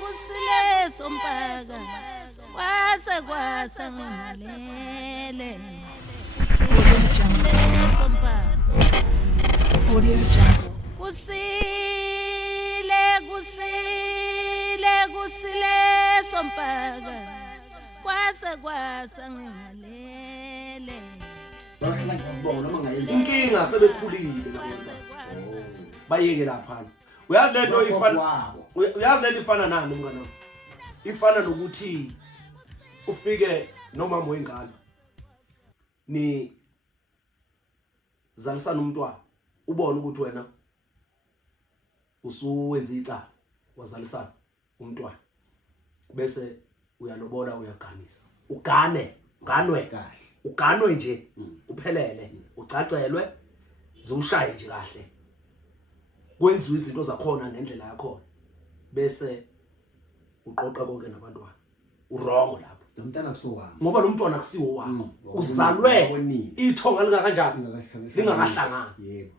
kusile sompaka kwasa ngalele kusile sompaka kusile sompaka kwasa ngalele inkinga sebekhulile bayeke lapha. Uyazi lento ifana nani mngana? Ifana nokuthi ufike nomama wengane ni zalisana umntwana ubone ukuthi wena usuwenza icala wazalisana umntwana bese uyalobola uyaganisa uganwe kahle uganwe nje uphelele ucacelwe ziwushaye nje kahle kwenziwe izinto zakhona ngendlela yakho bese uqoqa konke nabantwana urongo lapho lo mntana kusuka ngoba lo mntwana akusiwo wakho uzalwe ithonga linga kanjani lingakahlangana yebo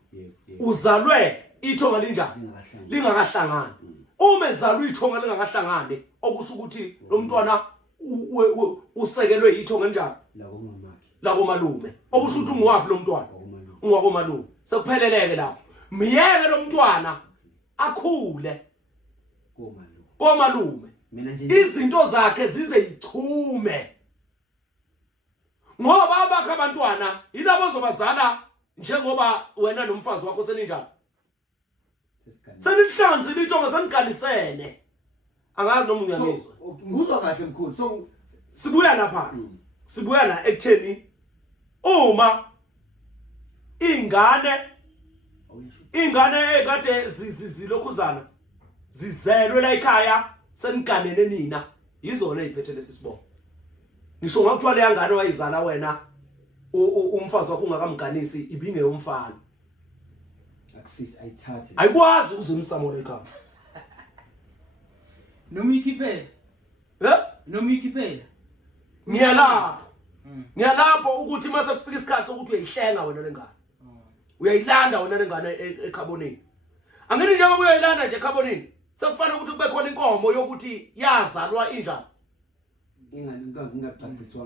uzalwe ithonga linjani lingakahlangana uma ezalwe ithonga lingakahlangane okusho ukuthi lo mntwana usekelwe ithonga njani la komalume okusho ukuthi ungiwapi lo mntwana ungakomalume sekupheleleke lapho miyeke lo mntwana akhule komalume mina nje izinto zakhe zize ichume ngoba abakho abantwana yilabo zobazala njengoba wena nomfazi wakho seninjani senihlanzi litonga seniganisene angazi noma uyangizwa nguzwa kahle mkhulu so sibuya lapha sibuya la ekutheni uma ingane ekade zilokhuzana zizelwe la ekhaya seniganene nina yizona eziphethe lesibongo ngisho ngakuthiwa le yangane wayizala wena umfazi wakho ungakamganisi ibingeyomfana akusisi ayithathe ayikwazi uzimsamole ekhaya noma ikhiphela noma ikhiphela ngiyalapho ukuthi mase kufika isikhathi sokuthi uyayihlenga wena lengane uyayilanda wena lengane ekhabonini angeni njengoba uyayilanda nje ekhabonini sekufanele ukuthi kube khona inkomo yokuthi yazalwa injani ngingaqaqiswa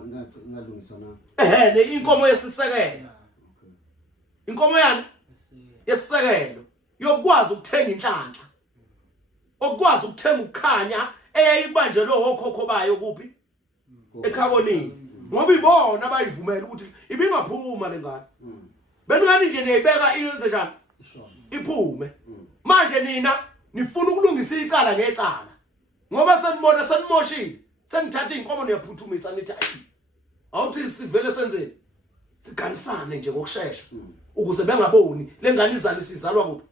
ngalungiswa na ne inkomo yesisekelo inkomo yani yesisekelo yokwazi ukuthenga inhlanhla okwazi ukuthenga ukukhanya eyayibanjelwe okhokho bayo kuphi ekhabonini ngoba ibona abayivumela ukuthi ibingaphuma lengane beningani nje niyibeka iyenze njani iphume manje nina nifuna ukulungisa icala ngecala ngoba senibona senimoshile senithatha inkomo niyaphuthumisa nithi ayi awuthi sivele senzeni siganisane nje ngokusheshsha ukuze bengaboni lengane izalo isizalwa kuphi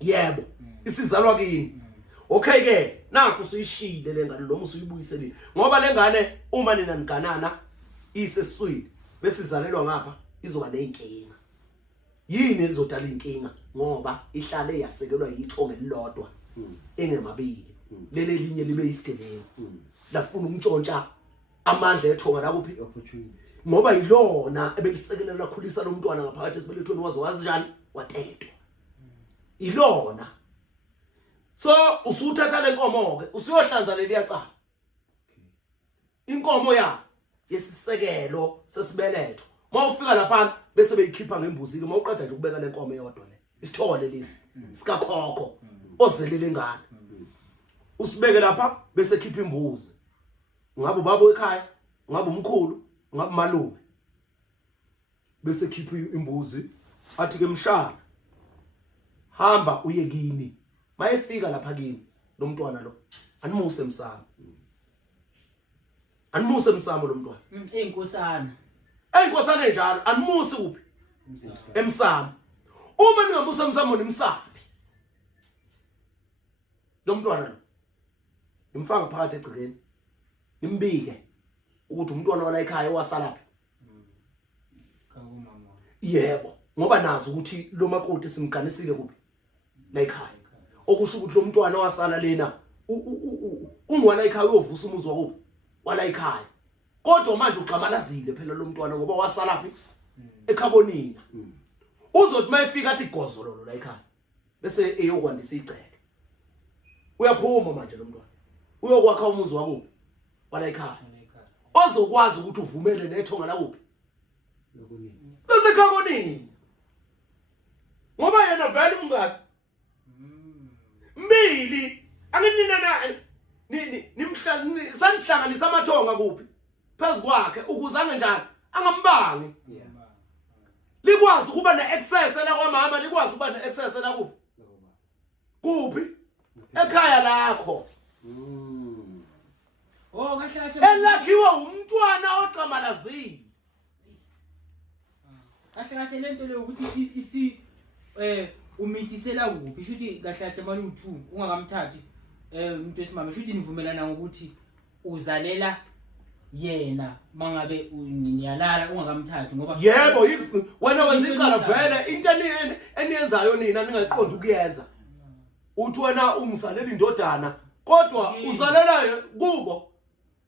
yebo isizalwa kini okay ke nakho usuyishile lengane noma usuyibuyisele ngoba lengane uma nina niganana isesiswini bese izalelwa ngapha izoba nenkinga yini elizodala inkinga ngoba ihlale yasekelwa yithonga elilodwa engemabili lele linye libe isigebengu lafuna umntshontsha amandla ethonga la kuphi opportunity ngoba yilona ebelisekela lakhulisa lo mntwana ngaphakathi esibelethweni wazi njani watetwa ilona so usuthatha lenkomo ke usiyohlanza leliya cala inkomo yesisekelo sesibeletho mawufika lapha bese beyikhipha ngembuzi ke mawuqeda nje ukubeka lenkomo eyodwa le isithole lesi sikakhokho ozelele ingane usibeke lapha bese khipha imbuzi ngabe ubaba ekhaya ngabe umkhulu ngabe malume bese khipha imbuzi athi ke mshana hamba uye kini mayefika lapha kini lo mntwana lo animuse emsamo lo mntwana einkosana njalo animuse kuphi emsamo uma ningamusa emsamo nimsabi lo mntwana lo nimfaka phakathi egcikeni nimbike ukuthi umntwana wala ekhaya wasalaphi yebo ngoba nazi ukuthi lo makoti simganisile kuphi la ekhaya okusho ukuthi lo mntwana wasala lena ungwala ekhaya uyovusa umuzi wakuphi wala ekhaya kodwa manje uqhamalazile phela lo mntwana ngoba wasalaphi ekhabonini uzothi mayifika athi gozololo la ekhaya bese eyokwandisa igceke uyaphuma manje lo mntwana uyokwakha umuzi wakuphi wala ekhaya ozokwazi ukuthi uvumele nethonga la kuphi bese khakonini ngoba yena vele umngaki mbili anginina naye nimhlangani sanihlanganisa amathonga kuphi phezukwakhe ukuze angenjani angambangi likwazi ukuba neaccess la kwamama likwazi ukuba neaccess la kuphi kuphi ekhaya lakho oh kahle kahle elakhiwa umntwana oqamalazini kahle lento le ukuthi isi umithisela kuphi shuthi kahle kahle manje u2 ungakamthathi umuntu wesimama shuthi nivumelana ngokuthi uzalela yena mangabe niyalala ungakamthathi ngoba yebo wena wenza iqala vele into eniyenzayo nina ningayiqondi ukuyenza uthi wena umzalela indodana kodwa uzalela kubo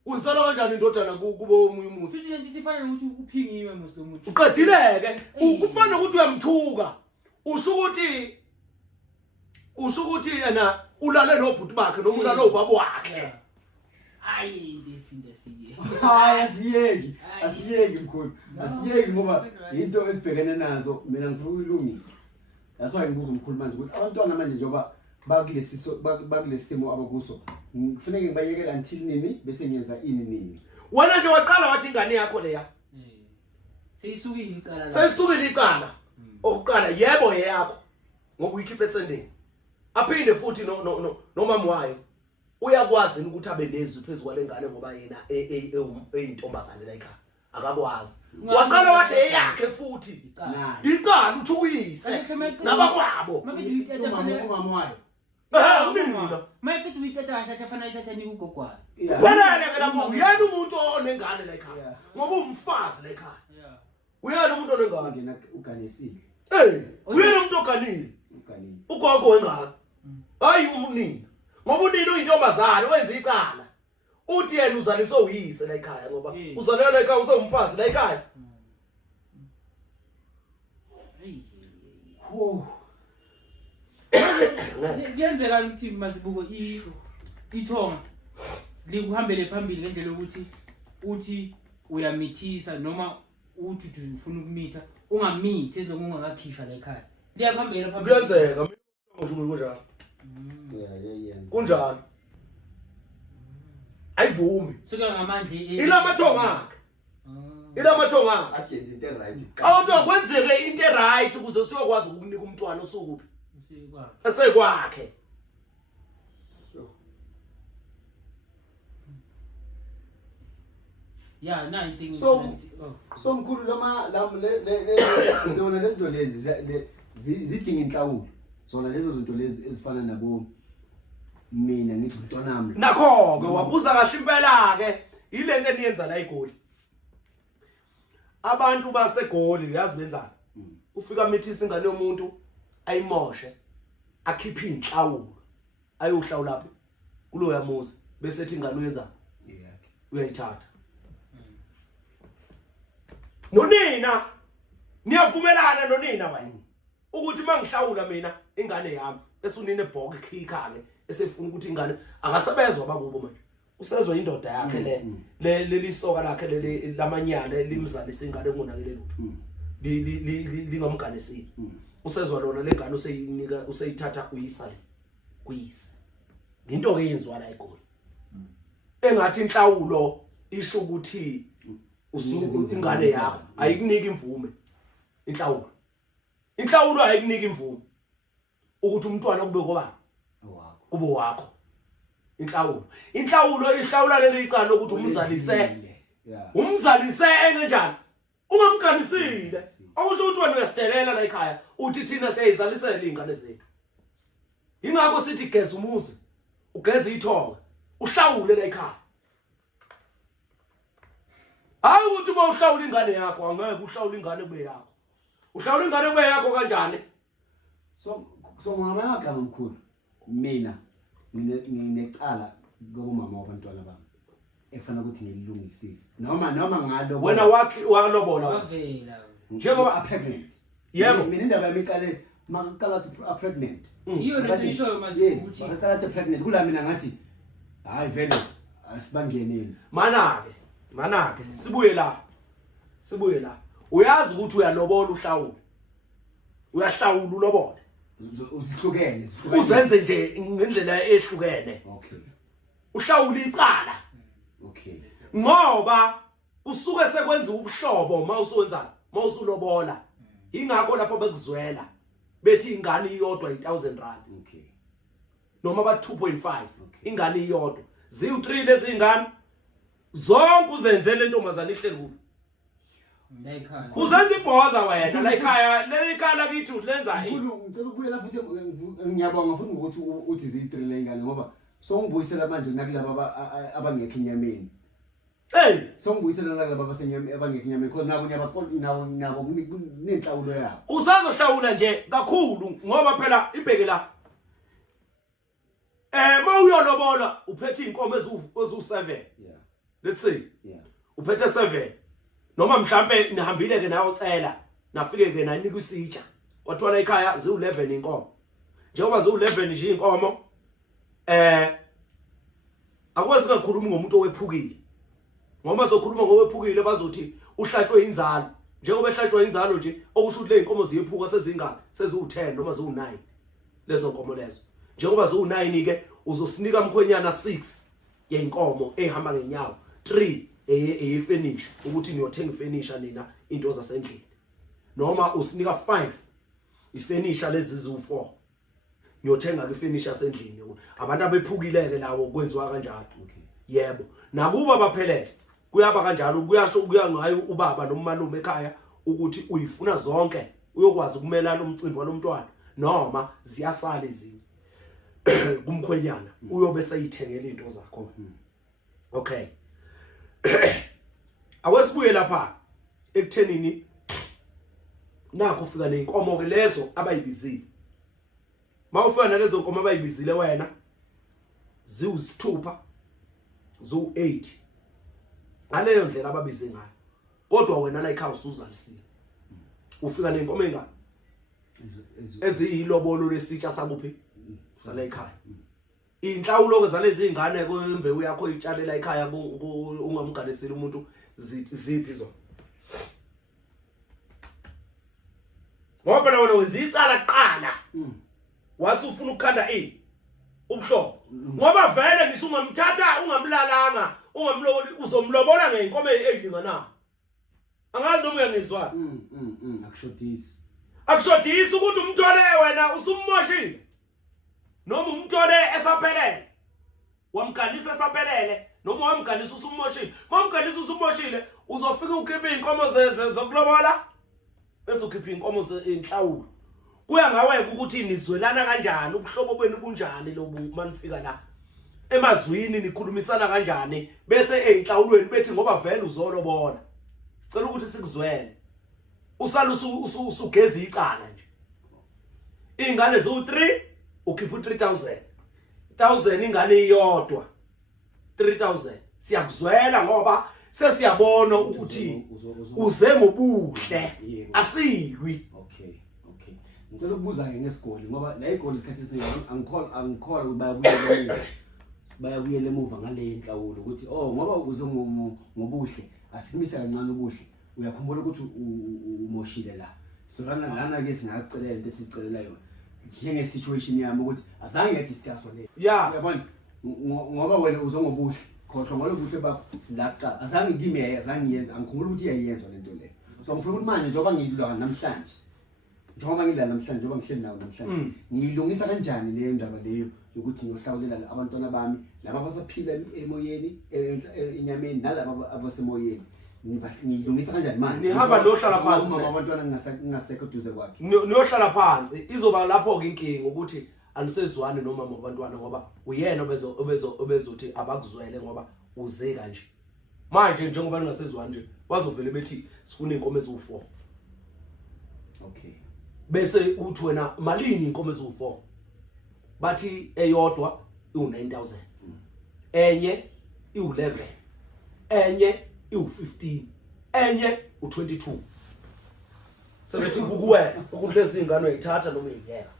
uzala kanjani indodana kubo omunye umuntu shuthi nje sifana nokuthi uphingiwe lo muntu uqedileke ukufana ukuthi uyamthuka usho ukuthi yena ulale nobhuti bakhe noma ulale ubaba wakhe hayi lesinto siye hayi asiyeki mkhulu asiyeki ngoba into esibhekene nazo mina ngifuna ukuyilungisa that's why ngibuza umkhulu manje ukuthi abantwana manje njengoba bakulesimo abakuso kufanele ngibayekela until nini bese ngiyenza nini wena nje waqala wathi ingane yakho leya seyisukile icala okuqala yebo yakho ngoba uyikhiphe esendeni aphinde futhi nomama wayo uyakwazi ukuthi abe nezwi phezulu kwalengane ngoba yena eyintombazane la ekhaya akakwazi waqala wathi eyakhe futhi icala uthi uyise nabakwabo umama wayo umina mayeke uyithatha kahle afana ithatha ni ugogwana kuphela ke lapho uyena umuntu onengane la ekhaya ngoba umfazi la ekhaya uyena umuntu onengane ngena uganisile uyena umuntu oganile ugogo wengane hayi umnini ngoba unini uyintombazane wenza icala uthi yena uzaliswe uyise la ekhaya ngoba uzalela la ekhaya usomfazi la ekhaya kuyenzeka ukuthi masibuko ithonga likuhambele phambili ngendlela yokuthi uthi uyamithisa noma uthi ufuna ukumitha ungamithi lokungakakhishwa la ekhaya liyaphambela phambili kuyenzeka ngisho kunjalo kunjalo ayivumi sika ngamandla ilamathonga akhe athi yenza into right awuthi kwenzeke into right ukuze siyokwazi ukunika umntwana osukuphi esekwakhe yeah nothing so mkhulu lona lezinto lezi zidinga inhlawulo zona lezo zinto lezi ezifana nabo mina ngithi umntanami nakho ke wabuza kahle impela ke ilento eniyenza la eGoli abantu baseGoli uyazi benzani ufika mithisa ingane yomuntu ayimoshe akhipha inhlawulo ayohlawula lapha kulo yamuzi bese ethi ingane uyenza yakhe uyayithatha nonina niyavumelana nonina wayini ukuthi mangihlawula mina ingane yami bese unine ebhoke khikha ke esefuna ukuthi ingane akasebezwa bakubo manje usezwe indoda yakhe lelisoka lakhe lamanyana elimzalisa ingane engonakele lutho lingamganisile usezwa lona lengane useyithatha uyisale kuyise into eyenziwa la eGoli engathi inhlawulo isho ukuthi usuku ingane yakho ayikunika imvume inhlawulo ayikunika imvume ukuthi umntwana kube kobani kube wakho inhlawulo ihlawula leli icala ukuthi umzalise engenjani ungamganisile akusho ukuthi wena uyasidelela la ekhaya uthi thina siyayizalisela ingane zethu ingakho sithi geza umuzi ugeza ithonga uhlawule la ekhaya hayi ukuthi uma uhlawula ingane yakho angeke uhlawule ingane kube yakho uhlawula ingane kube yakho kanjani so ngamagama mkhulu mina nginecala kubomama wabantwana bami efana ukuthi ngilungisise noma ngalo wena wakhe walobola wavela njengoba a pregnant Yebo. mina indaba yami iqale makaqala ukuthi pregnant Iyo lento ishoyo manje yes ukuthi makaqala ukuthi pregnant kula mina ngathi hayi vele asibangeneni Mana ke sibuye la uyazi ukuthi uyalobola uhlawule uyahlawula ulobole uzihlukene uzenze nje ngendlela ehlukene okay uhlawula icala okay ngoba kusuke sekwenza ubuhlobo mawusulobola ingakho lapho bekuzwela bethi ingane iyodwa 1000 rand okay noma ba 2.5 ingane iyodwa ziwu3 lezi ingane zonke uzenze le ntombazana ihleli kulo la ekhaya uzenza ibhoza wena la ekhaya le ikhala kithi lenza ngicela ukubuyela futhi ngiyabonga futhi ngokuthi uthi zi3 lengane ngoba songibuyisela manje nakulabo abangekho enyameni hey songibuyisela nakulabo abasenyameni abangekho enyameni because nabo kunenhlawulo yabo usazohlawula nje kakhulu ngoba phela ibheke la mawuyolobola uphethe inkomo ezu7 yeah let's say yeah uphethe 7 noma mhlambe nihambile ke nayo cela nafike ke nanika isitsha kwathola ekhaya ziwu11 inkomo njengoba ziwu11 nje inkomo akwazi kakhuluma ngomuntu owephukile ngoba sokhuluma ngowephukile bazothi uhlatshwe inzalo njengoba ehlatshwa inzalo nje okusho ukuthi le inkomo ziyephuka sezingaka seziwu10 noma ziwu9 lezo nkomo lezo njengoba ziwu9 ke uzosinika mkhwenyana 6 yeinkomo ehamba ngenyawo 3 eyefurniture ukuthi niyothenga ifurniture nina into zasendlini noma usinika 5 ifurniture lezi ziwu4 niyothenga ke ifurniture sendlini abantu abephukileke lawo kwenziwa kanjalo yebo nakuba baphelele kuyaba kanjalo kuyasho kuya ngayo ubaba nomalume ekhaya ukuthi uyifuna zonke uyokwazi ukumelana umcimbi walomntwana noma ziyasala izinto kumkhwenyana uyobe seyithengela into zakho okay awesibuye lapha ekuthenini nakho ufika neinkomo ke lezo abayibizile mawufika nalezo nkomo abayibizile wena ziwu6 ziwu8 ngaleyo ndlela ababize ngayo kodwa wena la ekhaya usuzalisile ufika nenkomo engaka eziyilobolo lesitsha sakuphi sala ekhaya inhlawulo ke zalezi ingane kwembewu yakho itshalela ekhaya ungamganiseli umuntu ziphi zona ngoba wena wenza icala kuqala wasufuna ukukhanda ubuhlobo ngoba vele ngisho ungamthatha ungamlalanga ungamloboli uzomlobola ngeinkomo edlingana angazi noma uyangizwa akushodisi ukuthi umthole wena usummoshile noma umthole esaphelele wamganisa esaphelele noma wamganisa usummoshile wamganisa usummoshile uzofika ukhipha inkomo zokulobola bese ukhipha inkomo zenhlawulo kuya ngawe ukuthi nizwelana kanjani ubuhlobo benu kunjani lobu manifika la emazwini nikhulumisana kanjani bese einhlawulweni bethi ngoba vele uzolobola sicela ukuthi sikuzwele usala usugeza icala nje ingane zo3 ukhipha 3000 ingane iyodwa 3000 siyakuzwela ngoba sesiyabona ukuthi uze ngobuhle asilwi okay ngicela ukubuza ngesigoli ngoba la igoli isikhathi esiningi angikholwa bayabuyela emuva ngale inhlawulo ukuthi ngoba uze ngobuhle asikimise kancane ubuhle uyakhumbula ukuthi umoshile la solana lana ke singazicelela into esizicelela yona njenge situation yami ukuthi azange yadiscuss le yabona ngoba wena uze ngobuhle khohlwa ngalobuhle bakho silaqa azange ngime azange yenza angikhumbula ukuthi iyayenza lento le so ngifuna ukuthi manje njengoba ngidlula namhlanje njengoba ngihleli nawo namhlanje ngiyilungisa kanjani le ndaba leyo ukuthi ngiyohlawulela abantwana bami laba abasaphila emoyeni enyameni nalabo abasemoyeni ngilungisa kanjani manje nihamba nohlala phansi uma abantwana ngingasekho duze kwakhe niyohlala phansi izoba lapho ke inkingi ukuthi anisezwani noma abantwana ngoba uyena obezothi abakuzwele ngoba uze kanje manje njengoba ningasezwani nje bazovele bethi sifuna inkomo ezu4 okay bese uthi wena malini inkomo ezu4 bathi eyodwa u9000 enye u11 enye u15 enye u22 sebethi kukuwena ukuthi lezi ingane uyithatha noma uyiyeka.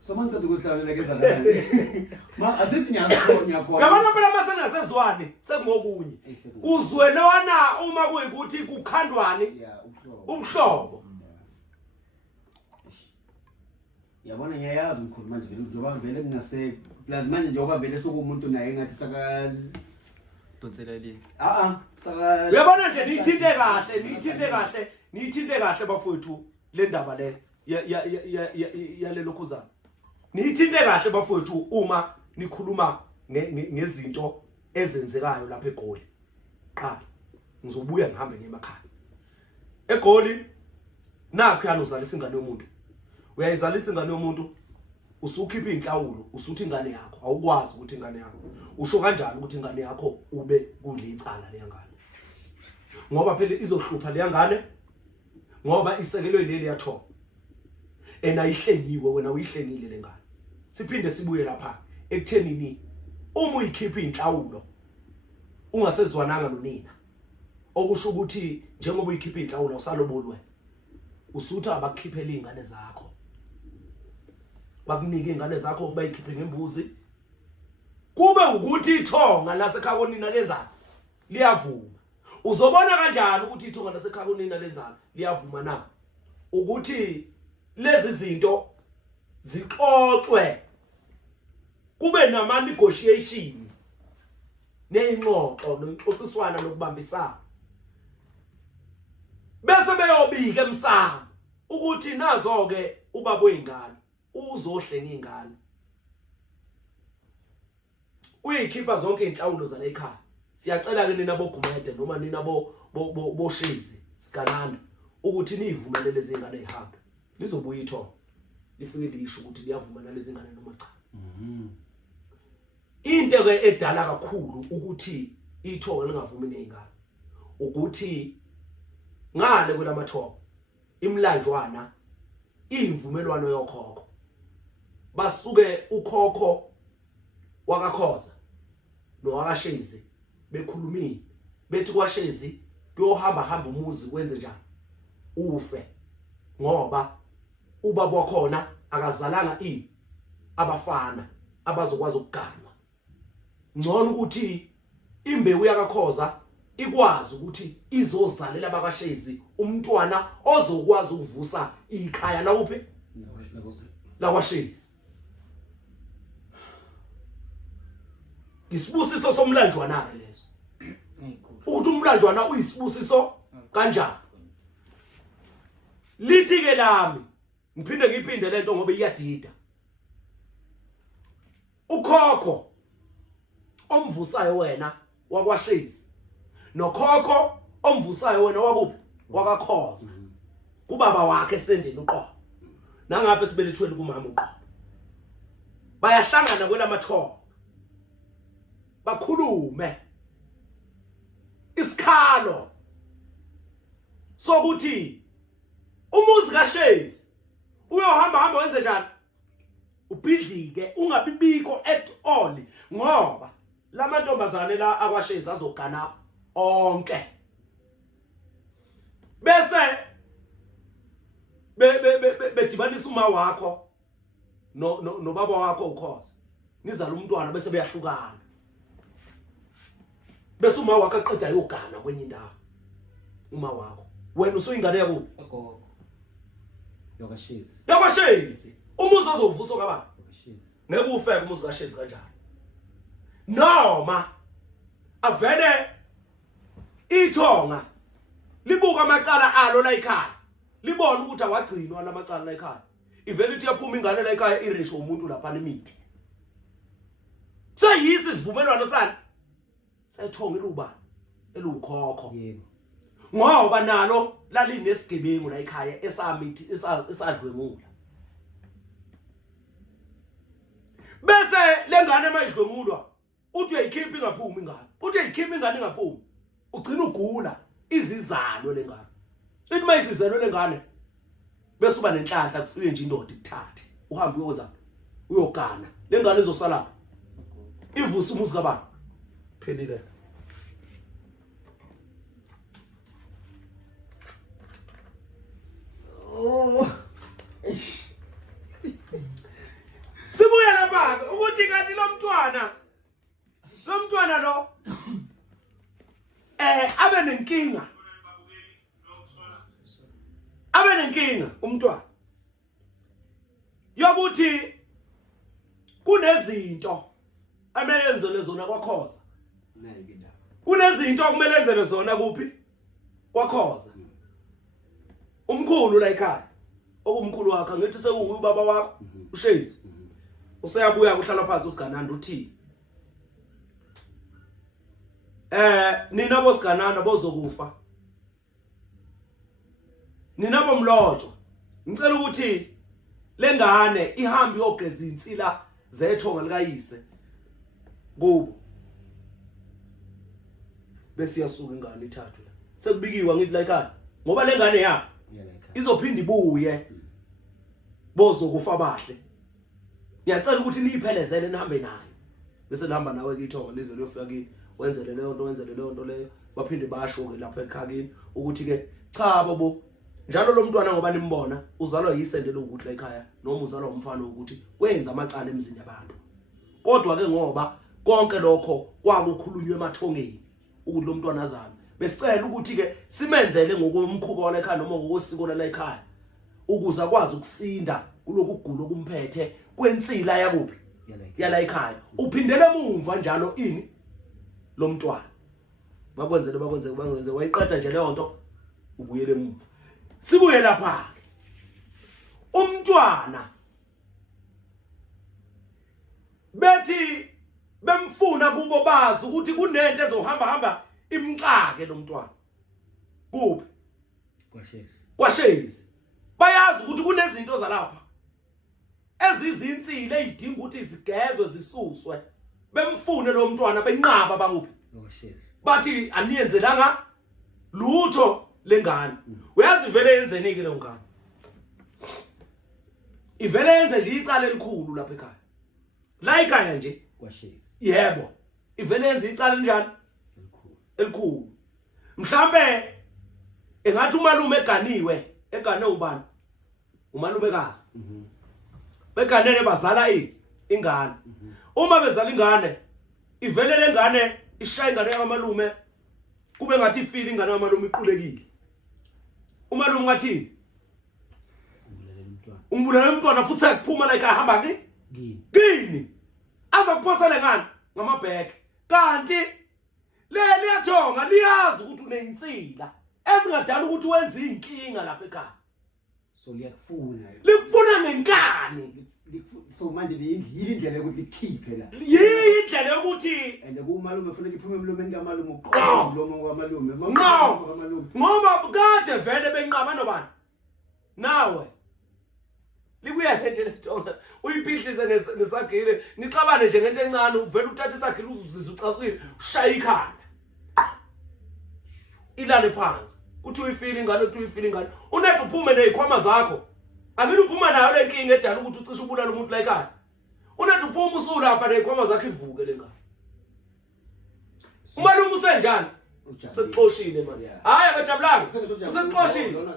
Someone said to go to the Ma, asithi ngiyakhona. Yabona phela masengasezwani sekungokunye. Kuzwelwana uma kuyikuthi kukhandwani Yeah, umhlobo. Yabona ngiyayazi umkhulu manje vele njengoba vele ngingase plus manje njengoba vele sokumuntu naye ngathi saka donsela le saka Uyabona nje nithinte kahle bafowethu le ndaba le ya le lokhuzana. Nithinte kahle bafowethu uma nikhuluma ngezinto ezenzekayo lapha eGoli. Qala ngizobuya ngihambe ngemakhaya. eGoli nakho yana uzalisa ingane yomuntu. Uyayizalisa ingane yomuntu usukhipha inhlawulo usuthi ingane yakho awukwazi ukuthi ingane yakho. Usho kanjani ukuthi ingane yakho ube kulicala leyangane? Ngoba phela izohlupha leyangane ngoba isekelwe leli yatho. Ayihlengiwe wena uyihlengile lengane. Siphinde sibuye lapha ekuthenini uma uyikhipha inhlawulo ungasezwananga nonina. Okusho ukuthi njengoba uyikhipha inhlawulo usalobolwe. Usuthi abakhiphela izingane zakho. Bakunike izingane zakho bayikhiphe ngembuzi. Kube ukuthi ithonga laseKhakonina lenzana liyavuma. Uzobona kanjani ukuthi ithonga laseKhakonina lenzana liyavuma na? Ukuthi lezi zinto zixoxwe kube nama negotiation neyingxoxo noxoxiswana lokubambisana. Bese beyobika emsamo ukuthi nazo ke ubaba wengane uzohlenga ingane. Uyikhipha zonke inhlawulo zala ekhaya. Siyacela ke nina bogumede noma nina boshezi sikananda ukuthi nivumelele lezi ngane ezihambe. Lizobuya itho. Lifike lisho ukuthi liyavuma nalezi ngane noma cha. Into ke edala kakhulu ukuthi itho lingavumi nezingane. Ukuthi ngale kwelamathoba imlanjwana imvumelwano yokhokho. Basuke ukhokho wakakhoza nowakashezi bekhulumile bethi kwashezi kuyohamba umuzi kwenze njani ufe ngoba ubaba wakhona akazalanga abafana abazokwazi ukuganwa. Ngcono ukuthi imbewu yakakhoza ikwazi ukuthi izozalela abakashezi umntwana ozokwazi ukuvusa ikhaya lapho lakwashezi. Isibusiso somlanjwana ke leso. Ukuthi umlanjwana uyisibusiso kanjani? Lithi ke lami ngiphinde ngiphinde lento ngoba iyadida. Ukhokho omvusayo wena wakwashezi nokhokho omvusayo wena wakuphi wakakhoza. Kubaba wakhe esendeni uqobo. Nangapha sibelethweni kumama uqobo. Bayahlangana kwelamathoba. Bakhulume isikhalo sokuthi umuzi kaShezi uyohamba wenze njani ubhidlike ungabibiko at all ngoba lamantombazane la akwaShezi azogana onke bese bedibanisa uma wakho no baba wakho ukhoza nizala umntwana bese beyahlukana. Bese uma wakho aqeda yogana kwenye indawo. Uma wakho wena usuyingane yakho yakwashezi umuzi ozovusa kabani ngeke ufeke umuzi kaShezi kanjalo. Noma avele ithonga libuka amacala alo la ekhaya libona ukuthi awagcinwa lamacala la ekhaya. Ivele ithi yaphuma ingane la ekhaya irisho umuntu lapha nemithi. Seyisi isivumelwano sani sethonga eluba elukhokho. Yebo. Ngoba nalo lalinesigebengu la ekhaya esamithi esadlwengula. Bese lengane mayidlwengulwa uthi uyayikhipha ingaphumi ingane. Uthi uyayikhipha ingane ingaphumi. Ugcina ugula izizalo lengane. Ithi mayizizalo lengane bese uba nenhlanhla kufike nje indoda ikuthathe. Uhambe uyokwenza uyogana. Lengane izosala ivusa umuzi kabani. Phelile. kanti lo mntwana lo abe nenkinga umntwana yokuthi kunezinto amele enzele zona kwaKhoza. Kunezinto okumele enzele zona kuphi kwaKhoza. Umkhulu la ekhaya okumkhulu wakhe ngithi sekuyi ubaba wakho uShezi useyabuya kuhlala phansi usigananda uthi nina bosigananda bozokufa nina bomlojo ngicela ukuthi lengane ihambe yogeza insila zethonga likayise kubo bese yasuka ingane ithathu la sekubikiwa ngithi la ekhaya ngoba lengane yakho izophinda ibuye bozokufa bahle. Ngiyacela ukuthi niyiphelezele nihambe nayo bese nihamba nawe ke ithonga lize liyofika kini wenzele leyo nto leyo baphinde basho ke lapha ekhakini ukuthi ke cha bobo njalo lo mntwana ngoba nimbona uzalwa yisendele ukuthi la ekhaya noma uzalwa umfana ukuthi kwenza amacala emzini yabantu. Kodwa ke ngoba konke lokho kwakukhulunywe emathongeni ukuthi lo mntwana azame besicela ukuthi ke simenzele ngokomkhuba wala ekhaya noma ngokosiko la ekhaya ukuze akwazi ukusinda kuloko kugulo kumphethe kwensila yakuphi yala ekhaya uphindele emumva njalo ini lo mntwana bakwenze wayiqeda nje leyo nto ubuyele emumva. Sibuye lapha ke umntwana bethi bemfuna kubo bazi ukuthi kunento ezohamba imxake lo mntwana kuphi kwaShezi bayazi ukuthi kunezinto zalapha ezizinsile ezidinga ukuthi zigezwe zisuswe bemfune lo mntwana benqaba bakuphi bathi aniyenzelanga lutho lengane. Uyazi vele yenzeni ke le ngane ivele yenze nje icala elikhulu lapha ekhaya la ekhaya nje kwaShezi yebo ivele yenze icala njani elikhulu mhlambe engathi umalume egane ubani umalume kazi beganele bazala ingane uma bezala ingane ivele lengane ishaya ingane yamalume kube ngathi ifile ingane yamalume iqulekile umalume ngathi umbulele umntwana futhi akuphuma la ekhaya hamba kini azokuphosela ngani ngamabheke kanti liyathonga liyazi ukuthi uneyinsila ezingadala ukuthi wenze inkinga lapha ekhaya so likufuna ngenkani so manje yini indlela yokuthi likhiphe la yindlela yokuthi and kumalume kufanele iphume emlomeni kamalume uqoqa umlomo kamalume ngoba kade vele benqaba nobani nawe libuya ngendlela etonga uyiphihlise ngesagile nixabane nje ngento encane uvela uthatha isagile uzizwe ucasile ushaya ikhanda ilale phansi kuthi uyifile ingane unede uphume nezikhwama zakho amile uphuma nayo lenkinga edala ukuthi ucishe ubulala umuntu la ekhaya unede uphuma usulapha nezikhwama zakho ivuke lengane umalume usenjani sekuxoshile manje hayi akajabulanga usekuxoshile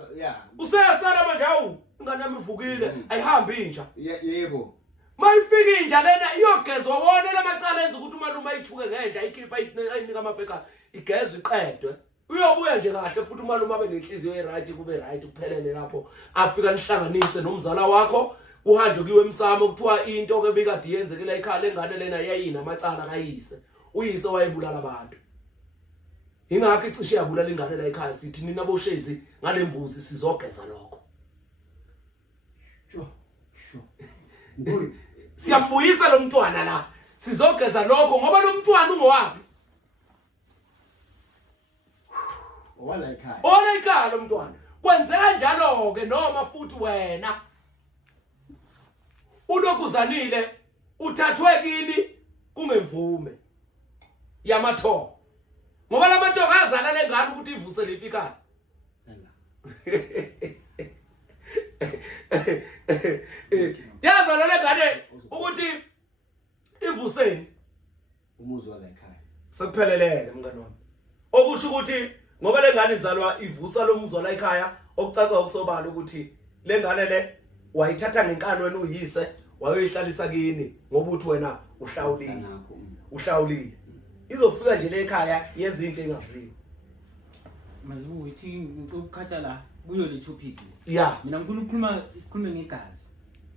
useyasala manje awu ingane yami ivukile ayihambi inja yebo mayifika inja lena iyogezwa wona lamacala enza ukuthi umalume ayithuke ngenja ikhipha ayinika amabheka igezwe iqedwe uyobuya nje kahle futhi umalume abe nenhliziyo eright kube right kuphelele lapho afika nihlanganise nomzala wakho kuhanjwe kiwe emsamo kuthiwa into ke bekade yenzekela ekhaya lengane lena yayina amacala kayise uyise wayebulala abantu ingakho icishe yabulala ingane la ekhaya sithi nina boShezi ngalembuzi sizogeza lokho siyambuyisa lo mntwana la sizogeza lokho ngoba lo mntwana ungowaphi ola ekhaya lo mntwana kwenzeka njalo ke noma futhi wena ulokuzanile uthathwe kini kungemvume yamatho ngoba lamatho azala lengane ukuthi ivuse lephi ekhaya yazala lengane ukuthi ivuseni umuzi wala ekhaya sekuphelelele mngani wami okusho ukuthi ngoba lengane izalwa ivusa lo muzi wala ekhaya okucaca ukusobala ukuthi lengane le wayithatha ngenkani wena uyise wayehlalisa kini ngoba uthi wena uhlawulile Nakho. uhlawulile izofika nje le ekhaya yenza into engaziyo Mazibuko ithi ngicukhatha la kuyo le topic. yeah Mina sikhuluma ngegazi.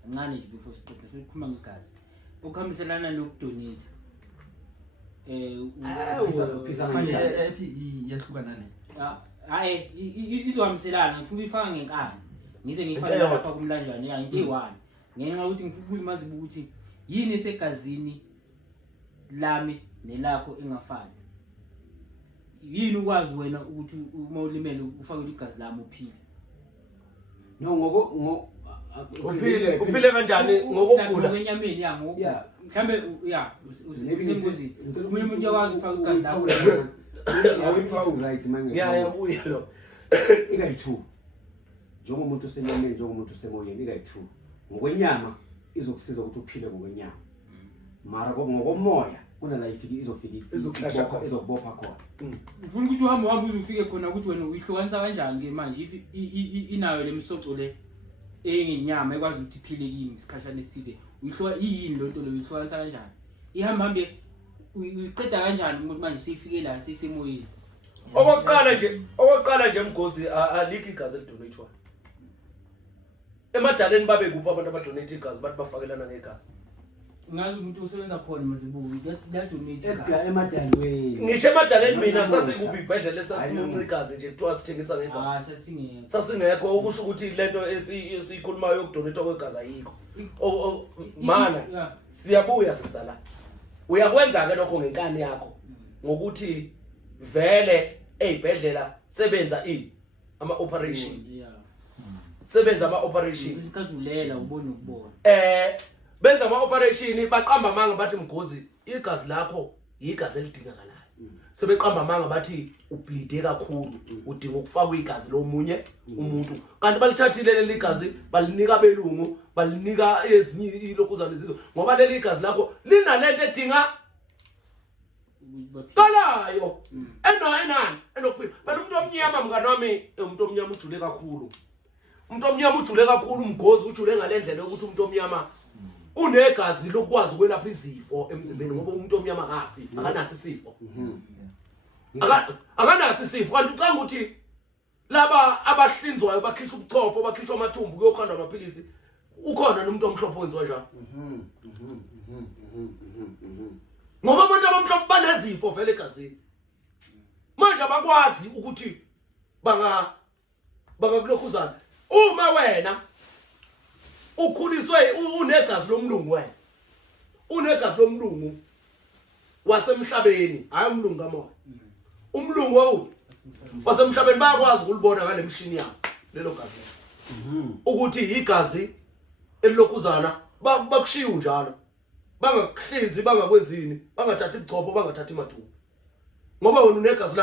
Kancane nje before siqede sikhuluma ngegazi. Okuhambiselana nokudonate. Iyahlukana le. Hayi izohambiselana ngifuna uyifaka ngenkani. Ngize ngifake lapha kumlanjwane ya into eyi1. Ngenxa ukuthi ngifuna ukubuza Mazibuko ukuthi yini esegazini lami nelakho engafani. Yini ukwazi wena ukuthi uma ulimele ufake igazi lami uphile? No uphile kanjani ngokugula Kwenyameni ya ngoku. Mhlambe ya usengozini. Ngicela Umuntu uyawazi ukufaka igazi lakho. awuphawu right manje. ngiyabuya lo Ikayi2. Njengomuntu osenyameni njengomuntu osemoyeni ikayi2. Ngokwenyama izokusiza ukuthi uphile ngokwenyama. Mara ngokomoya kunala ifiki izofika izokubopha khona. Ngifuna ukuthi uhambe uze ufike khona ukuthi wena uyihlukanisa kanjani ke manje if inayo lemisoco le engenyama ekwazi ukuthi iphile kimi isikhashana esithize uyihluka yini lo nto lo uyihlukanisa kanjani ihambe uyiqeda kanjani ukuthi manje seyifike la sesemoyeni okokuqala nje Mgozi alikho igazi elidonathiwa emadaleni babe kuphi abantu abadonate igazi bathi bafakelana ngegazi ngazi umuntu usebenza khona Mazibuko la donate Edgar emadalweni. ngisho emadaleni mina sasikuphi ibhedlela sasimunca igazi nje kuthiwa sithengisa ngegazi sasingekho okusho ukuthi lento esiyikhulumayo yokudonate kwegazi ayikho mana siyabuya sisala uyakwenza ke lokho ngenkani yakho ngokuthi vele ezibhedlela sebenza ama operation sebenza ama operation isikhazulela ubone ukubona benza ama operation baqamba amanga bathi Mgozi igazi lakho igazi elidingakalayo sebeqamba amanga bathi ubleede kakhulu udinga ukufaka igazi lomunye umuntu kanti balithathile leli gazi balinika abelungu balinika ezinye ilokuzana izizo ngoba leli gazi lakho linalento edinga qalayo enani enokuphila phela umuntu omnyama mngani wami umuntu omnyama ujule kakhulu umuntu omnyama ujule kakhulu Mgozi ujule ngalendlela ukuthi umuntu omnyama unegazi lokwazi ukwelapha izifo emzimbeni ngoba umuntu omnyama akafi akanasi isifo akanasi isifo kanti ucanga ukuthi laba abahlinzwayo bakhishwa ubuchopho bakhishwa amathumbu kuyokhandwa amaphilisi ukhona nomuntu omhlophe wenziwa njalo ngoba abantu abamhlophe banezifo vele egazini manje abakwazi ukuthi bangakulokhuzana uma wena ukhuliswe unegazi lomlungu wena unegazi lomlungu wasemhlabeni hayi umlungu kamoya umlungu wasemhlabeni bayakwazi ukulibona ngale mshini yabo lelo gazi ukuthi igazi elilokhuzana bakushiya njalo bangakuhlinzi bangakwenzini bangathathi ichopho bangathathi imathumbu ngoba wena unegazi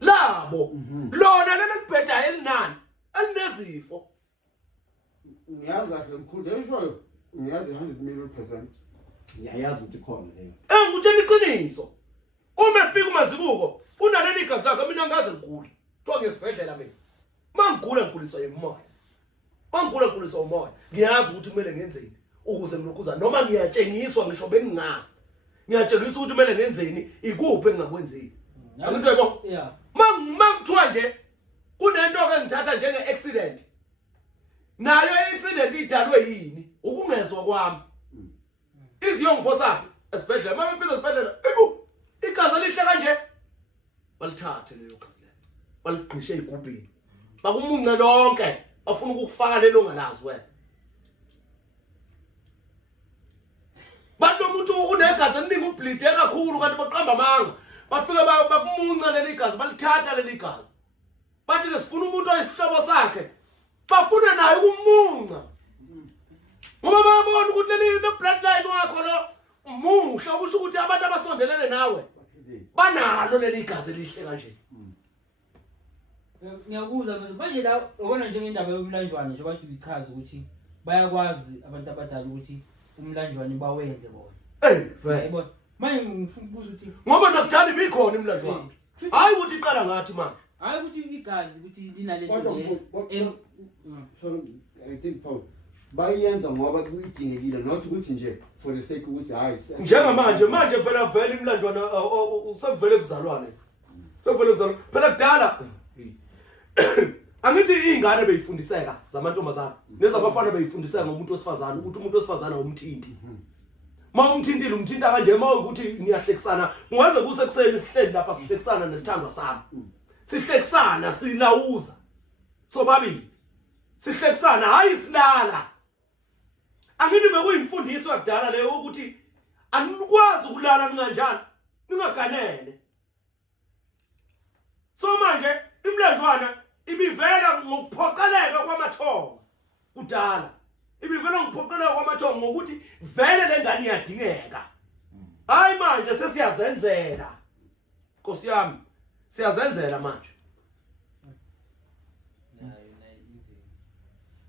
labo lona lelo libheda elinani elinezifo Ngiyazi kahle mkhulu ngishoyo ngiyazi 100% ngiyayazi ukuthi khona leyo. Ngikutshela iqiniso uma efika uMazibuko unaleli igazi lakhe mina ngaze ngigule kuthiwa ngesibhedlela mina mangigula ngiguliswa emoya mangigula ngiguliswa umoya ngiyazi ukuthi kumele ngenzeni ukuze ngilokhuzana noma ngiyatshengiswa ngisho bengingazi ngiyatshengiswa ukuthi kumele ngenzeni ikuphi engingakwenzeni angithi yebo mangithiwa nje kunento ke ngithatha njenge accident nayo i-accident idalwe yini ukungezwa kwami iziyongiphosa esibhedlela mama mfika esibhedlela igazi lihle kanje balithathe lelo gazi lelo baligqishe igubhini bakumunce lonke bafuna ukukufaka lelo ngalazi wena bantu umuntu unegazi eliningi ubleede kakhulu kanti baqamba amanga bafike bakumunce leli gazi balithatha leli gazi bathi ke sifuna umuntu oyisihlobo sakhe bafuna naye ukumunca ngoba bayabona ukuthi leli bloodline wakho lo muhle kusho ukuthi abantu abasondelene nawe banalo leli gazi elihle kanje Ngiyakuza manje la ubona njengendaba yomlanjwana nje bathi uyichaza ukuthi bayakwazi abantu abadala ukuthi umlanjwana bawenze bona vele manje ngifuna ukubuza ukuthi ngoba nakuthanda ibikhona imlanjwana hayi ukuthi iqala ngathi manje hayi ukuthi igazi ukuthi linalento So I think Paul bayenza ngoba kuyidingekile not ukuthi nje for the sake ukuthi hayi njengamanje phela vele imlandwana usevele kuzalwane phela kudala angithi izingane beyifundiseka zamantombazana nezabafana beyifundiseka ngomuntu wesifazana ukuthi umuntu wesifazana umthinti umthintile umthinta kanje ukuthi niyahlekisana ungaze kusekuseni sihleli lapha sihlekisana nesithandwa sami sihlekisana silawuza sobabili sihlekisana hayi silala angithi bekuyimfundiso yakudala leyo ukuthi anikwazi ukulala ninganjani ningaganene so manje imlandwana ibivela ngokuphoqeleka kwamathongo kudala ibivela ngokuphoqeleka kwamathongo ngokuthi vele lengane iyadingeka hayi manje sesiyazenzela Nkosi yami siyazenzela manje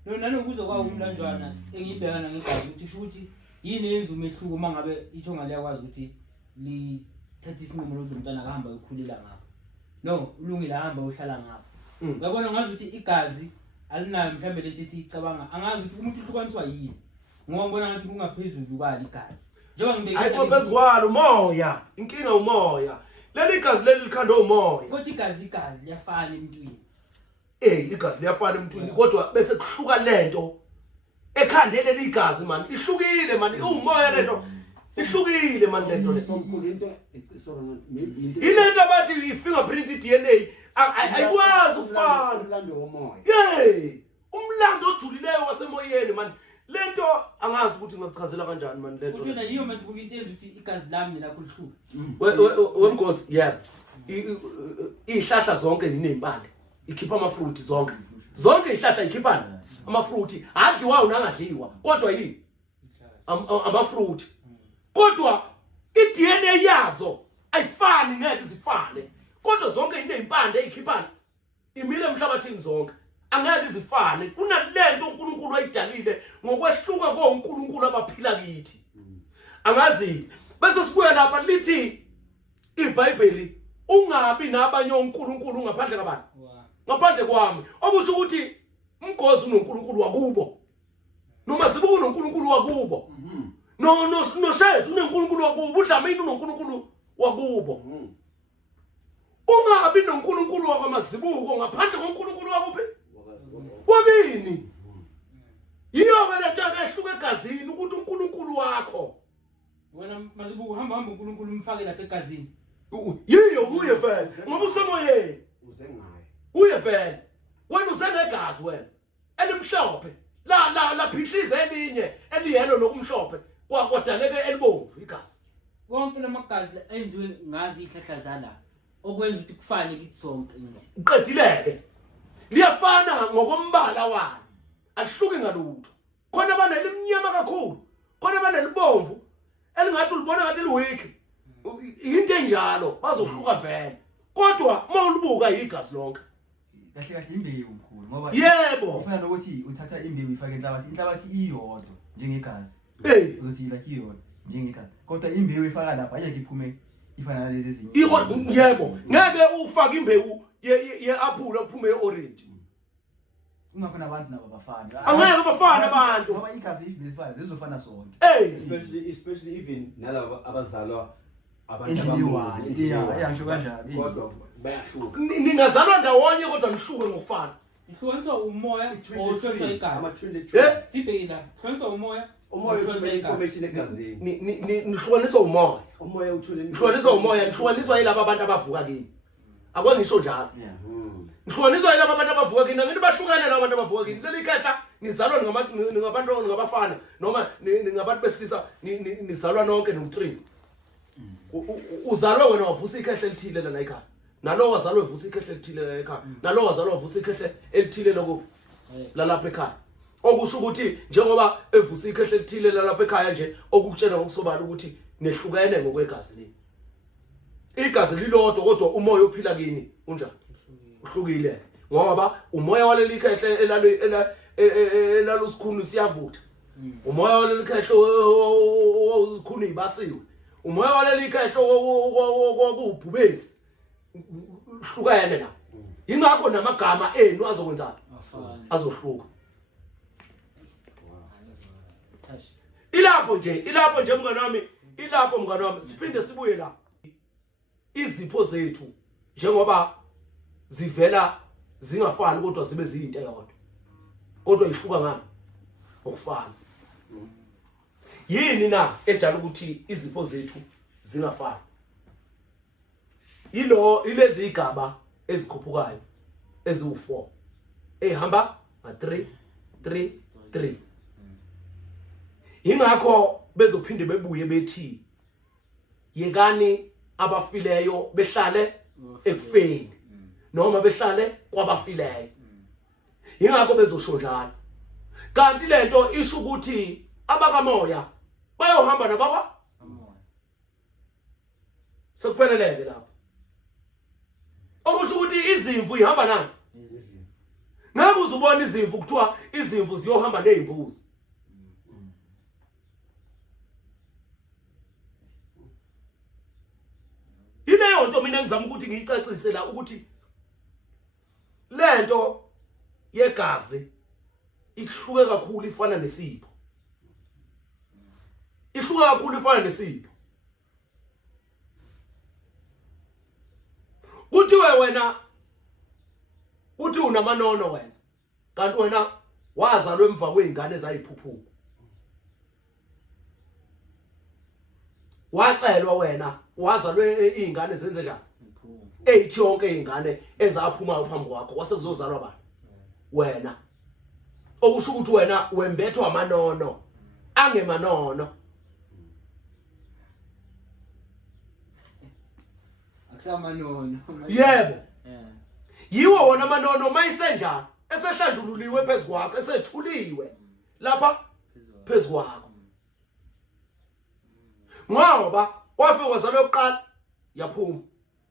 nanokuzo kwa umlanjwana engibhekana ngegazi ukuthi sho ukuthi yini yenza umehluko mangabe ithonga liyakwazi ukuthi lithathe isinqumo lokuthi umntwana akahamba ukukhulela ngapha no ulungile ahamba uhlala ngapha ngabona ngazi ukuthi igazi alinayo mhlambe lento esicabanga angazi ukuthi umuntu uhlukaniswa yini ngoba ngibona ngathi kungaphezulu kwali igazi njengoba ngibekisa hayi phezulu umoya inkinga umoya leli gazi leli likhanda umoya kodwa igazi liyafana emntwini igazi liyafana emntwini kodwa bese kuhluka lento ekhandele ligazi man ihlukile man umoya lento ihlukile man lento ilento abathi i-fingerprint DNA ayikwazi ukufana umlando womoya umlando ojulileyo wasemoyeni man lento angazi ukuthi ngachazela kanjani man lento kodwa na yiyo mase into enza ukuthi igazi lami nelakho lihluka wemgosi ihlahla zonke zinempande ikhipha amafruit zonke ihlahla ikhiphana amafruit adliwa unangadliwa kodwa yini amafruit kodwa iDNA yazo ayifani ngeke zifane kodwa zonke inempande ekhiphana imile emhlabathini zonke angeke zifane kunalento uNkulunkulu ayidalile ngokwehluka koNkulunkulu abaphila kithi angazi bese sibuya lapha lithi iBhayibheli ungabi nabanye onkulunkulu ngaphandle kabantu ngaphandle kwami okusho ukuthi umgozi unonkulunkulu wakubo noma sibuku unonkulunkulu wakubo no shezi unonkulunkulu wakubo uDlamini unonkulunkulu wakubo ungabi nonkulunkulu wakwamazibuko ngaphandle konkulunkulu wakuphi wabini yiyo ke lento ehluka egazini ukuthi unkulunkulu wakho wena mazibuko hamba uNkulunkulu umfake lapha egazini yiyo kuye vele ngoba usemoyeni uze ngayo uye vele wena usenegazi wena elimhlophe la phihliza elinye eliyelo lokumhlophe kwadaleke elibomvu igazi konke lamagazi enziwe ngazi ihlahla zala okwenza ukuthi kufane kithi sonke uqedileke liyafana ngokombala walo ahluke ngalutho khona banelimnyama kakhulu khona banelibomvu elingathi ulibona ngathi liwiki into enjalo bazohluka vele kodwa mawulibuka igazi lonke kahle imbewu mkhulu ngoba yebo ufana nokuthi uthatha imbewu ifake inhlabathi iyodwa njengegazi uzothi like iyodwa njengegazi kodwa imbewu ifaka lapha ayeke iphume ifana nalezi ezinye yebo ngeke ufake imbewu ye-apple ophume ye-orange ungafana abantu nabo bafana angeke bafana abantu ngoba igazi ifana lezofana sonke especially even nalabo abazalwa endlini yanisho kanjalo kodwa bayahluka ningazalwa ndawonye kodwa nihluke ngokufana ihlukaniswa umoya ohlukaniswa igazi sibhekela ihlukaniswa umoya uthole information egazini nihlukaniswa umoya umoya nihlukaniswa yilabo abantu abavuka kini akwengisho njalo nihlukaniswa yilabo abantu abavuka kini ngithi bahlukane labo abantu abavuka kini leli khehla nizalwa ningabantu ngabafana noma ningabantu besilisa nizalwa nonke no3 uzalwa wena wavusa ikhehla elithile lana ekhaya nalo wazalwa wavusa ikhehla elithile lana ekhaya nalo wazalwa wavusa ikhehla elithile lokho lalapha ekhaya okusho ukuthi njengoba evusa ikhehla elithile lalapha ekhaya nje okukutshela ngokusobala ukuthi nehlukene ngokwegazi lini igazi lilodwa kodwa umoya ophila kini unjani uhlukile ngoba umoya waleli khehla elalusikhunu siyavutha umoya waleli khehla ozikhunu ibasiwe umoya waleli khehla okubhubesi uhlukene la ingakho namagama enu azokwenzani azohluka ilapho nje mngani wami siphinde sibuye la izipho zethu njengoba zivela zingafani kodwa zibe ziyinto eyodwa kodwa ihluka ngani ukufana yini na edala ukuthi izipho zethu zingafani ilezi igaba ezikhuphukayo eziwu4 ehamba nga3 3 3 ingakho bezophinde bebuye bethi yekani abafileyo behlale ekufeni noma behlale kwabafileyo ingakho bezosho njalo kanti lento isho ukuthi abakamoya bayohamba nabakwa sekupheleleke lapho okusho ukuthi izimvu ihamba nani ngabe uzubona izimvu kuthiwa izimvu ziyohamba nezimbuzi ileyo nto mina ngizama ukuthi ngiyicacise la ukuthi lento yegazi ihluke kakhulu ifana nesipho kuthiwe wena uthi unamanono wena kanti wena wazalwa emva kweingane ezayiphuphuka wacelwa wena wazalwe izingane zenze njani 8 yonke izingane ezaphuma phambi kwakho kwase kuzozalwa bani wena okusho ukuthi wena wembethwa amanono angemanono akusamanono yebo yiwo wona amanono mayisenjani esehlanjululiwe phezukwakho esethuliwe lapha phezukwakho ngoba kwafika kwazalwa yokuqala yaphuma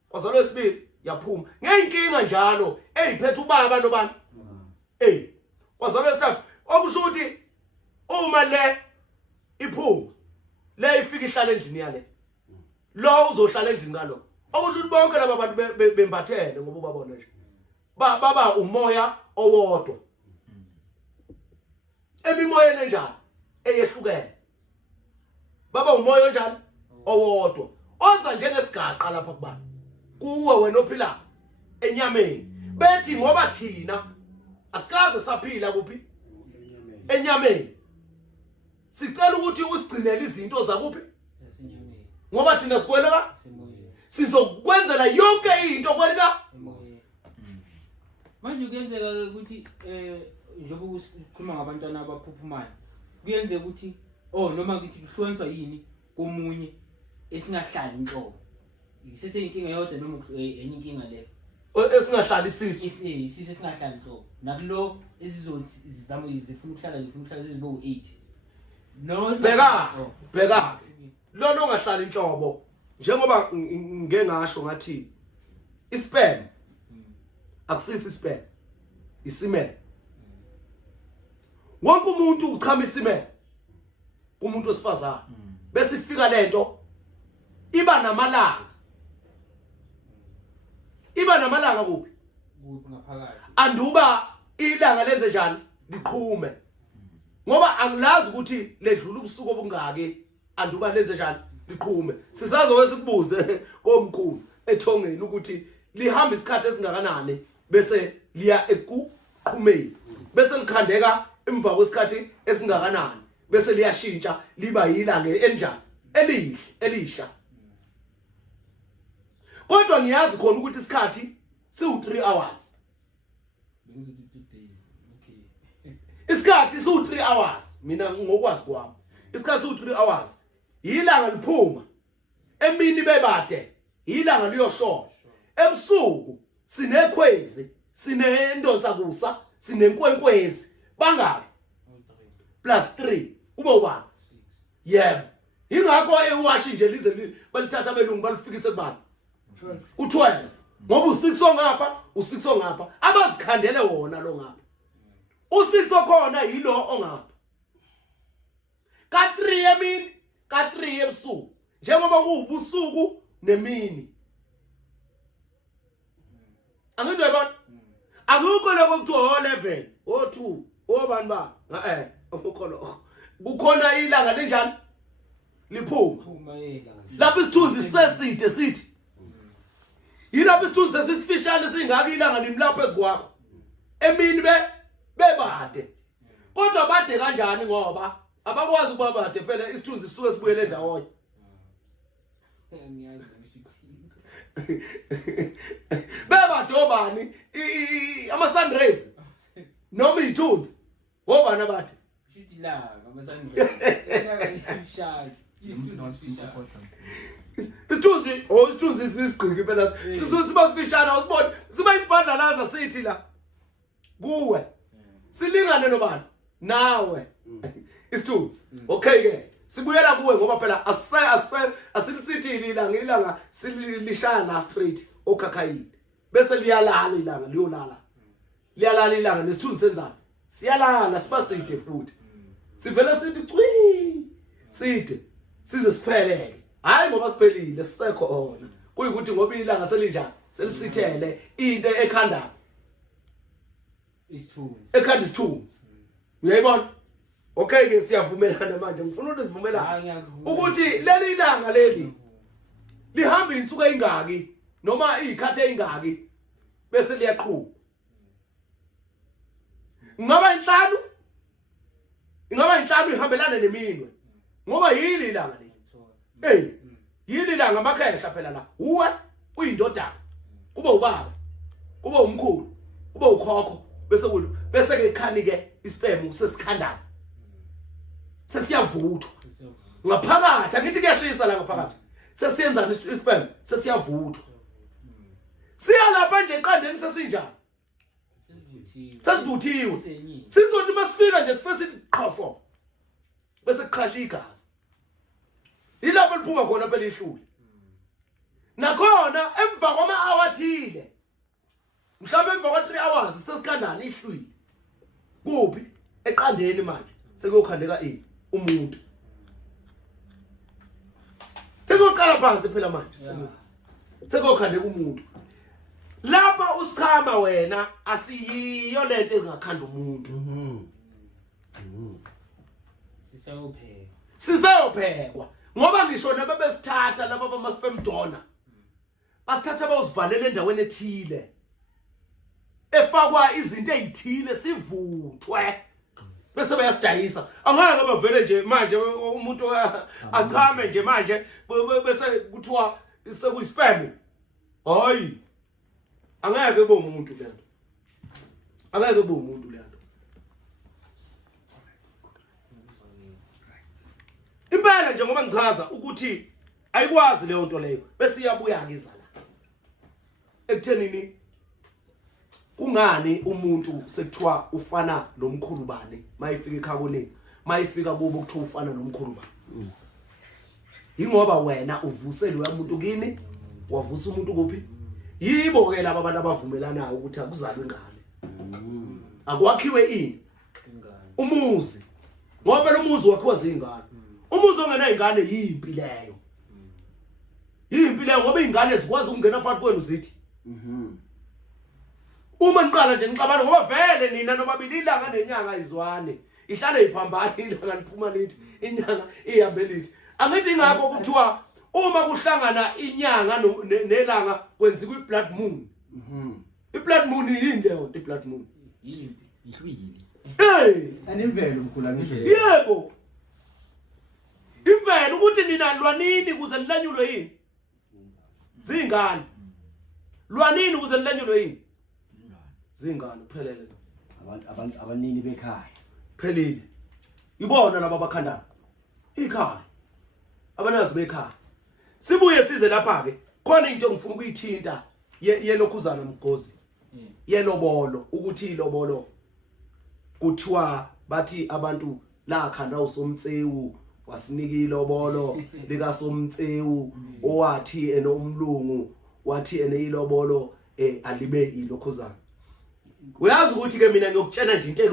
kwazalwa yesibili yaphuma ngeenkinga njalo eziphethe ubaba nobani kwazalwa yesithathu okusho ukuthi uma le iphuma le ifika ihlala endlini yale lo uzohlala endlini ngalo okusho ukuthi bonke laba bantu bembathene ngoba ubabona nje baba umoya owodwa emimoyeni enjani eyehlukene baba umoya onjani owodwa oza njengesigaqa lapha kubani kuwe wena ophila enyameni bethi ngoba thina asikaze saphila kuphi enyameni sicela ukuthi usigcinele izinto zakuphi ngoba thina sikweleka sizokwenzela yonke into kweleka manje kuyenzeka ukuthi njengoba ukhuluma ngabantwana abaphuphumayo kuyenzeka ukuthi noma ngithi kuhlonyiswa yini komunye esingahlali inhlobo iseseyinkinga yodwa noma enye inkinga leyo esingahlali isisu isiso esingahlali inhlobo nakulo esizothi zifuna ukuhlala zibo 8 no bheka lona ongahlali inhlobo njengoba ngeke ngasho ngathi ispam akusisi ispam isimele wonke umuntu uchama isimele kumuntu wesifazana bese ifika lento iba namalanga kuphi ngaphakathi anduba ilanga lenze njani liqhume ngoba angilazi ukuthi ledlula ubusuku obungaki anduba lenze njani liqhume sisazowe sikubuze komkhulu ethongeni ukuthi lihamba isikhathi esingakanani bese liya ekuqhumeni bese likhandeka emva kwesikhathi esingakanani bese liyashintsha liba yilanga enjani elisha kodwa ngiyazi khona ukuthi isikhathi siwu3 hours isikhathi siwu3 hours mina ngokwazi kwami isikhathi siwu3 hours ilanga liphuma emini bebade ilanga liyoshona ebusuku sinekhwezi sinendonsa kusa sinenkwenkwezi bangaki +3 kube ubani yebo ingakho ewashi nje lize balithatha abelungu balifikise kubani u12 ngoba u6 ongapha u6 ongapha abazikhandele wona lo ngapha u6 okhona yilo ongapha ka3 emini ka3 ebusuku njengoba kuubusuku nemini angidwe yabona akukho lokho kuthiwa 11 o2 obani ba akukho lokho kukhona ilanga lenjani liphuma Phuma elanga. lapho isithunzi seside sithi yilapho isithunzi sesifishane singaka ilanga limlapha ezikwakho emini bebade kodwa bade kanjani ngoba abakwazi ukuba bade phela isithunzi sisuke sibuyele ndawonye Ngiyazi ukuthi bebade obani ama sunrays noma ithunzi obani abade Shuti la ngamasandla. Ngiyashaya. isithunzi sisigqiki phela siba sifishana usibone siba isibandlalaza sithi la kuwe silingane nobani nawe isithunzi okay ke sibuyela kuwe ngoba phela asilisithini ilanga silishaya la straight okhakhayini bese liyalala ilanga liyalala ilanga nesithunzi senzana siyalala siba side futhi sivele sithi cwi side size siphelele hayi ngoba siphelile sisekho ona kuyikuthi ngoba ilanga selinjani selisithele into ekhanda isithunzi. ekhanda isithunzi uyayibona okay ke siyavumelana manje ngifuna ukuthi sivumelane ukuthi leli ilanga leli lihamba insuku eyingaki noma izikhathi eyingaki bese liyaqhubha ingaba inhlanu ihambelana neminwe ngoba yini ilanga leli yini ilanga amakhehla phela la uwe uyindodana kube ubaba kube umkhulu kube ukhokho bese ke ikhani ke ispemu sesikhandana sesiyavuthwa ngaphakathi angithi kuyashisa la ngaphakathi sesiyenza ispemu sesiyavuthwa siyalapha nje eqandeni sesinjani sesivuthiwe sizothi masifika nje sifese iqhofo bese kuqhasha igazi ilapho liphuma khona phela ihlule nakhona emva kwama-hour athile mhlawumbe emva kwa-3 hours sesikhandana ihlwile kuphi eqandeni manje sekuyokhandeka ini umuntu sekuyoqala phansi phela manje sekuyokhandeka umuntu lapha usichama wena asiyiyo lento engakhanda umuntu sisayophekwa ngoba ngisho nababesithatha laba bama-sperm donor basithatha bayosivalela endaweni ethile efakwa izinto ezithile sivuthwe bese bayasidayisa angeke bavele nje manje umuntu achame nje manje bese kuthiwa sekuyispam hayi angeke kube umuntu lento angeke kube umuntu lento impela nje ngoba ngichaza ukuthi ayikwazi leyo nto leyo bese iyabuya ke izala ekuthenini kungani umuntu sekuthiwa ufana nomkhulu bani mayifika ekhakoni mayifika kubo kuthiwa ufana nomkhulu bani ingoba wena uvusele umuntu kini wavusa umuntu kuphi yibo ke laba abantu abavumelanayo ukuthi akuzalwe ingane akwakhiwe ini umuzi ngoba lo muzi wakhiwa zingane umuzi ongena ingane yimpi leyo ngoba ingane zikwazi ukungena phakathi kwenu zithi uma niqala nje nixabana ngoba vele nina nobabili ilanga nenyanga izwane ihlala iphambana ilanga liphuma lithi inyanga ihambe lithi angithi ingakho kuthiwa uma kuhlangana inyanga nelanga kwenziwa iblood moon iblood moon yini leyo iblood moon yimpi ihlwile Animvelo mkhulu ngisho. yebo imvelo ukuthi nina lwanini kuze nilanyulwe yini zingane lwanini kuze nilanyulwe yini zingane kuphelele Abantu abanini bekhaya. phelile ibona laba bakhandana ikhaya abanazi bekhaya sibuye size lapha ke khona into engifuna ukuyithinta yelokhuzana mgozi yelobolo ukuthi ilobolo kuthiwa bathi abantu la khanda usomtsewu wasinika ilobolo lika somtsewu owathi enomlungu wathi ilobolo alibe ilokhuzana uyazi ukuthi ke mina ngiyokutshela nje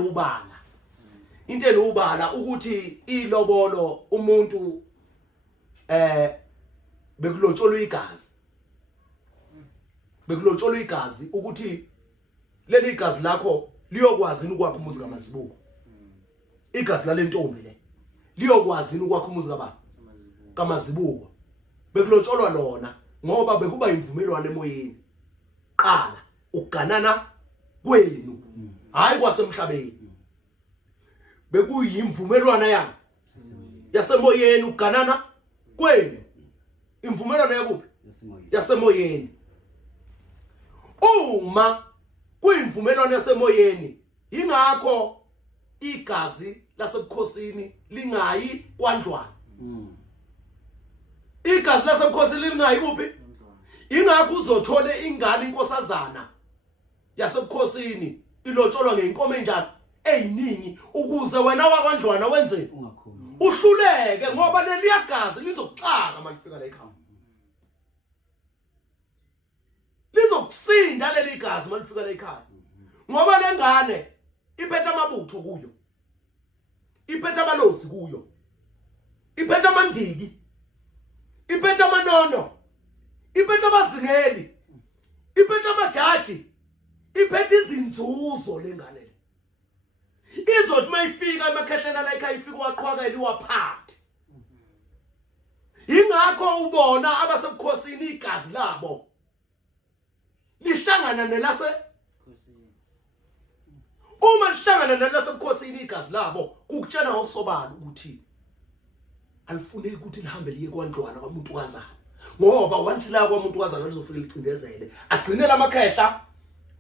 into ubala ukuthi ilobolo umuntu bekulotsholwa igazi ukuthi leli igazi lakho liyokwazi ukwakha umuzi kaMazibuko igazi lalentombi le liyokwazi ukwakha umuzi kabani kaMazibuko bekulotsholwa lona ngoba bekuba imvumelwano emoyeni qala ukuganana kwenu hayi kwasemhlabeni bekuyimvumelwano yasemoyeni ukuganana kwenu imvumelwano yakuphi yasemoyeni uma kuyimvumelwano yasemoyeni ingakho igazi lasebukhosini lingayi kwaNdlwana igazi lasebukhosini lingayi kuphi ingakho uzothole ingane inkosazana yasebukhosini ilotsholwa ngeinkomo enjani eyiningi ukuze wena wakwaNdlwana wenze uhluleke ngoba leliyagazi lizoxaka malifika la ekhaya lizokusinda leli gazi malifika la ekhaya ngoba lengane iphethe amabutho kuyo iphethe amalozi kuyo iphethe amandiki iphethe amanono iphethe abazingeli iphethe amajaji iphethe izinzuzo lengane izothi mayifika emakhehlena la ekhaya ifika waqhwakela iwaphathe ingakho ubona abasebukhosini igazi labo lihlangana nelase uma lihlangana nelasebukhosini igazi labo kukutshela ngokusobala ukuthi alifuneki ukuthi lihambe liye kwaNdlwana kwamuntu kazana ngoba once la kwamuntu kazana lizofika licindezele agcinela amakhehla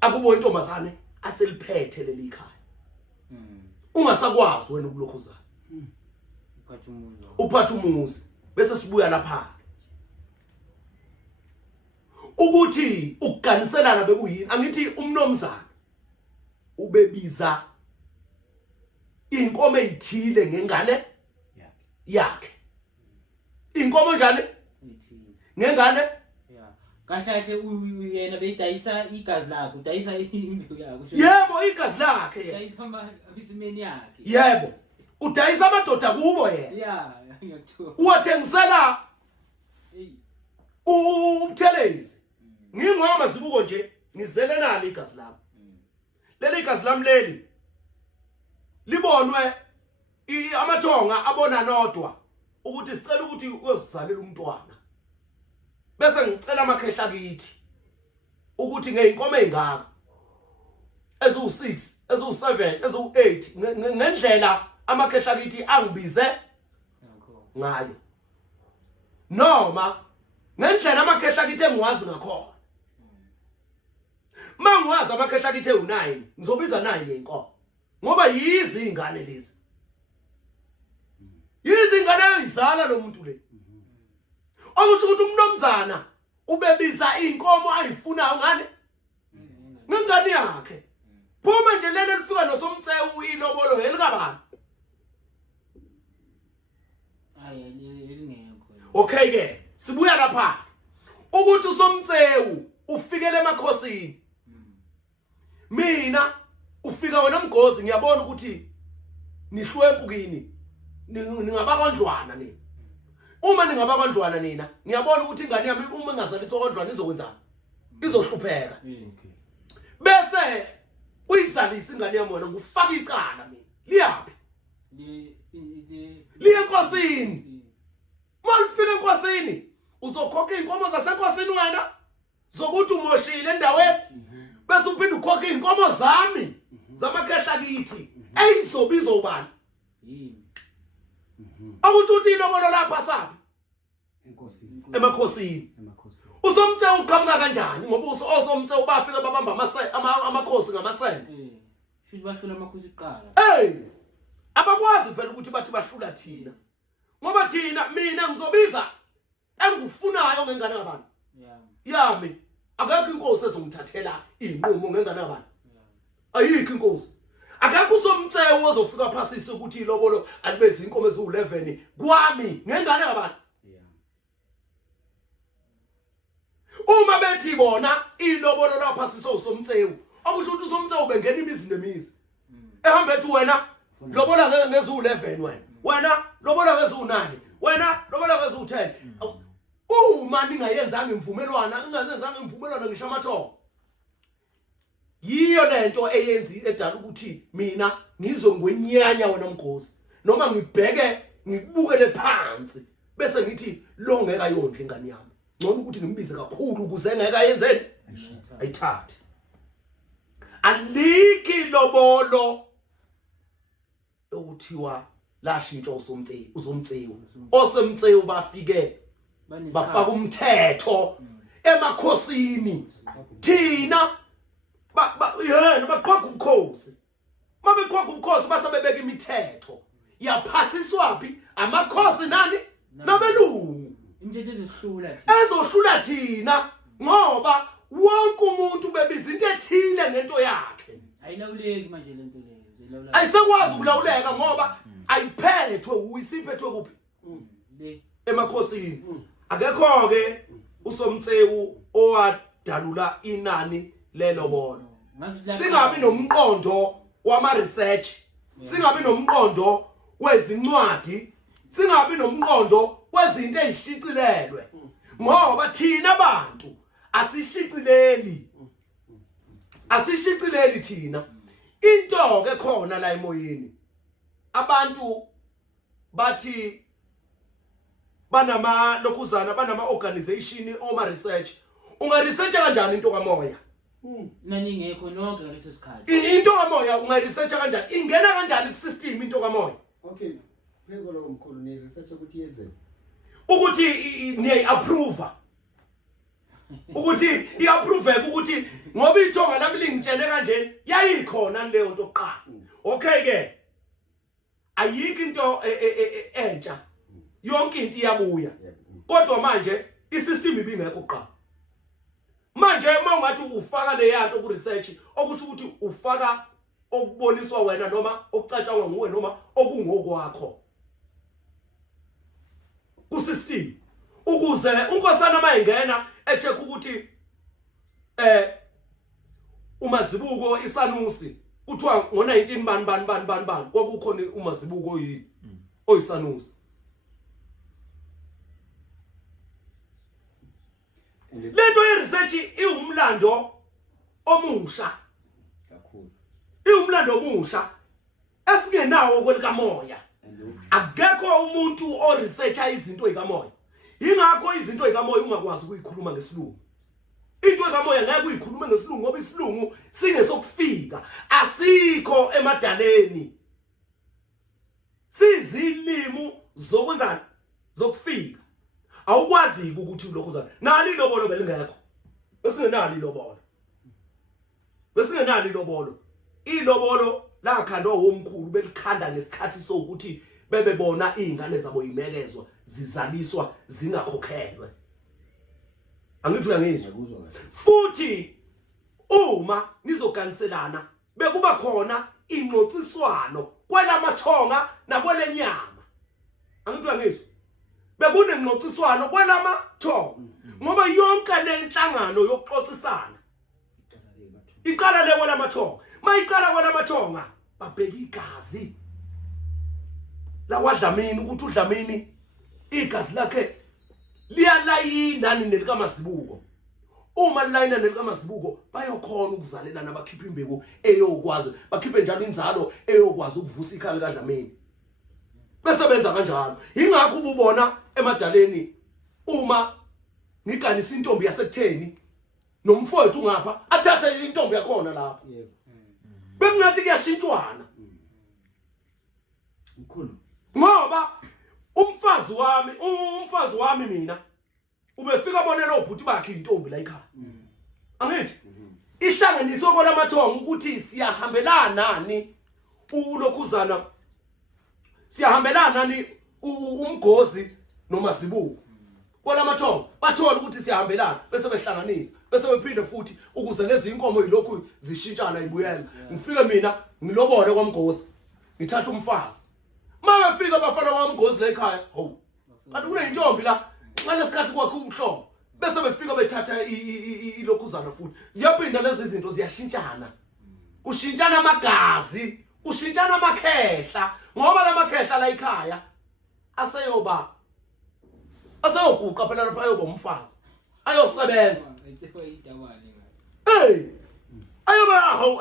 akubo intombazane aseliphethe leli khaya ungasakwazi wena ukulokhuzana uphatha umuzi bese sibuya lapha ukuthi ukuganiselana bekuyini angithi umnomzana ubebiza inkomo ezithile ngengane yakhe inkomo njani ngengane kahle uyena beyidayisa igazi lakhe udayisa imbiyo yakho yebo igazi lakhe udayisa isimeni yakhe yebo udayisa amadoda kubo yena ngiyathola uwathengisela uButhelezi ngingoma zibuko nje ngizele nalo igazi lami leli igazi lami leli libonwe amathonga abona nodwa ukuthi sicela ukuthi uyozizalela umntwana bese ngicela amakhehla kithi ukuthi ngeinkomo ezingaka ezu6 ezu7 ezu8 ngendlela amakhehla kithi angibize ngayo noma ngendlela amakhehla kithi engiwazi ngakhona mangiwazi amakhehla kithi u9 ngizobiza 9 yenkomo ngoba yizi ingane lezi yizi ingane ezizala lo muntu le okusho ukuthi umnomzana ubebiza inkomo ayifunayo ngane ngengane yakhe phuma nje lelo lifika nosomtsewu ilobolo elikabani okay ke sibuya lapha ukuthi usomtsewu ufikele emakhosini mina ufika wena Mgozi ngiyabona ukuthi nihlwempu kini ningabakwandlwana nina uma ningabakwandlwana nina ngiyabona ukuthi ingane yami uma ingazaliswa kwandlwana izokwenzani izohlupheka bese uyizalisa ingane yami wena ngufaka icala mina liyapi liye enkosini malifika enkosini uzokhokha inkomo zasenkosini wena zokuthi umoshile endaweni bese uphinde ukhokha inkomo zami zamakhehla kithi eyizobiza ubani akuthi ilobolo lapha sapi emakhosini usomtsewu uqhamuka kanjani ngoba osomtsewu bafika babamba amakhosi ngamasende futhi bahlula amakhosi iqala abakwazi phela ukuthi bathi bahlula thina ngoba thina mina ngizobiza engufunayo ngengane yabantu yami akekho inkosi ezongithathela inqumo ngengane yabantu ayikho inkosi akekho usomtsewu ozofika phasisa ukuthi ilobolo alibezi inkomo ezu11 kwami ngengane yabantu uma bethi bona ilobolo laphasisa usomtsewu akusho ukuthi usomtsewu bengena imizi nemizi ehambe ethi wena lobola ngezu11 wena lobola ngezu9 wena lobola ngezu10 uma ningayenzanga imvumelwano ingazenzanga imvumelwano ngisho amathongo yiyo lento eyenzi edala ukuthi mina ngizongwenyanya wena Mgozi noma ngibheke ngikubukele phansi bese ngithi lo ngeke ayondle ingane yami ngcono ukuthi ngimbize kakhulu ukuze engeke ayenzeni ayithathe aliki lobolo okuthiwa lashintsha usomtsewu osemtsewu bafike bafaka umthetho emakhosini thina yena baqhaga umkhosi mabeqhaga umkhosi basebebeka imithetho yaphasiswaphi amakhosi nani nabelungu imithetho ezohlula thina ngoba wonke umuntu bebiza into ethile ngento yakhe ayilawuleki manje lento leyo ayisekwazi ukulawuleka ngoba ayiphethwe uyisiphethwe kuphi le emakhosini akekho ke usomtsewu owadalula inani lelobolo singabi nomqondo wama research singabi nomqondo wezincwadi singabi nomqondo wezinto ezishicilelwe ngoba thina abantu asishicileli thina into ke khona la emoyeni abantu bathi banama lokuzana banama organization oma research unga research kanjani into kamoya nani ngekho nonke ngaleso sikhathi into kamoya unga research kanjani ingena kanjani ku system into kamoya okay pheko lo mkhulu ni research ukuthi yenze ukuthi niyi approve ukuthi iapprove ukuthi ngoba ithonga lami lingitshele kanje yayikhona leyo nto oqala okay ke ayikho into entsha yonke into iyabuya kodwa manje isystem ibingekho qala manje mawungathi ufaka le yanto ku research ukuthi ukuthi ufaka okuboniswa wena noma okucatshangwa nguwe noma okungokwakho ku system ukuze unkosana mayingena echeck ukuthi umazibuko isanusi kuthiwa ngo19 bani kwakukhona umazibuko oyisanusi lento yeresearch iwumlando omusha kakhulu iwumlando omusha esingenawo kwelikamoya akekho umuntu o researcher izinto ezikamoya ingakho izinto ezikamoya ungakwazi ukuyikhuluma ngesilungu into ezikamoya ngeke uyikhulume ngesilungu ngoba isilungu singesokufika asikho emadaleni sizilimi zokwenzana zokufika awukwazi ukuthi lokuzana nali lobolo belingekho besingenali lobolo ilobolo lakhandwa womkhulu belikhanda ngesikhathi sokuthi bebebona izingane zabo yimekezwa zizaliswa zingakhokhelwe angithi uyangizwa futhi uma nizoganiselana bekuba khona ingxoxiswano kwelamathonga nakwelenyama angithi uyangizwa bekunengxoxiswano kwelamathonga ngoba yonke lenhlangano yokuxoxisana iqala le kwelamathonga mayiqala kwelamathonga babheka igazi lawadlamini ukuthi uDlamini igazi lakhe liyalayina nelikaMazibuko uma lilayina nelikaMazibuko bayokhona ukuzalelana bakhipha imbeku eyokwazi bakhiphe njalo inzalo eyokwazi ukuvusa ikhaya likaDlamini besebenza kanjalo ingakho ububona emadaleni uma ngiganisa intombi yasekutheni nomfowethu ngapha athatha intombi yakhona lapha bekungathi kuyashintshwana mkhulu ngoba umfazi wami mina ubefika bonela obhuti bakhe intombi la ekhaya angithi ihlanganiso kolamathonga ukuthi siyahambelana nani ulokhuzana siyahambelana nani umgozi noMazibuko kolamathonga bathola ukuthi siyahambelana bese behlanganisa bese bephinde futhi ukuze lezi inkomo yilokhu zishintshana ibuyela ngifike mina ngilobole kwamgozi ngithatha umfazi mawefika bafana kwamgozi la ekhaya ho kanti kuneyintombi la ngalesikhathi kwakhe ubuhlobo bese befika bethatha ilokhuzana futhi ziyaphinda lezi zinto ziyashintshana kushintshana amagazi kushintshana amakhehla ngoba lamakhehla la ekhaya aseyoguqa phela lapha ayoba umfazi ayosebenza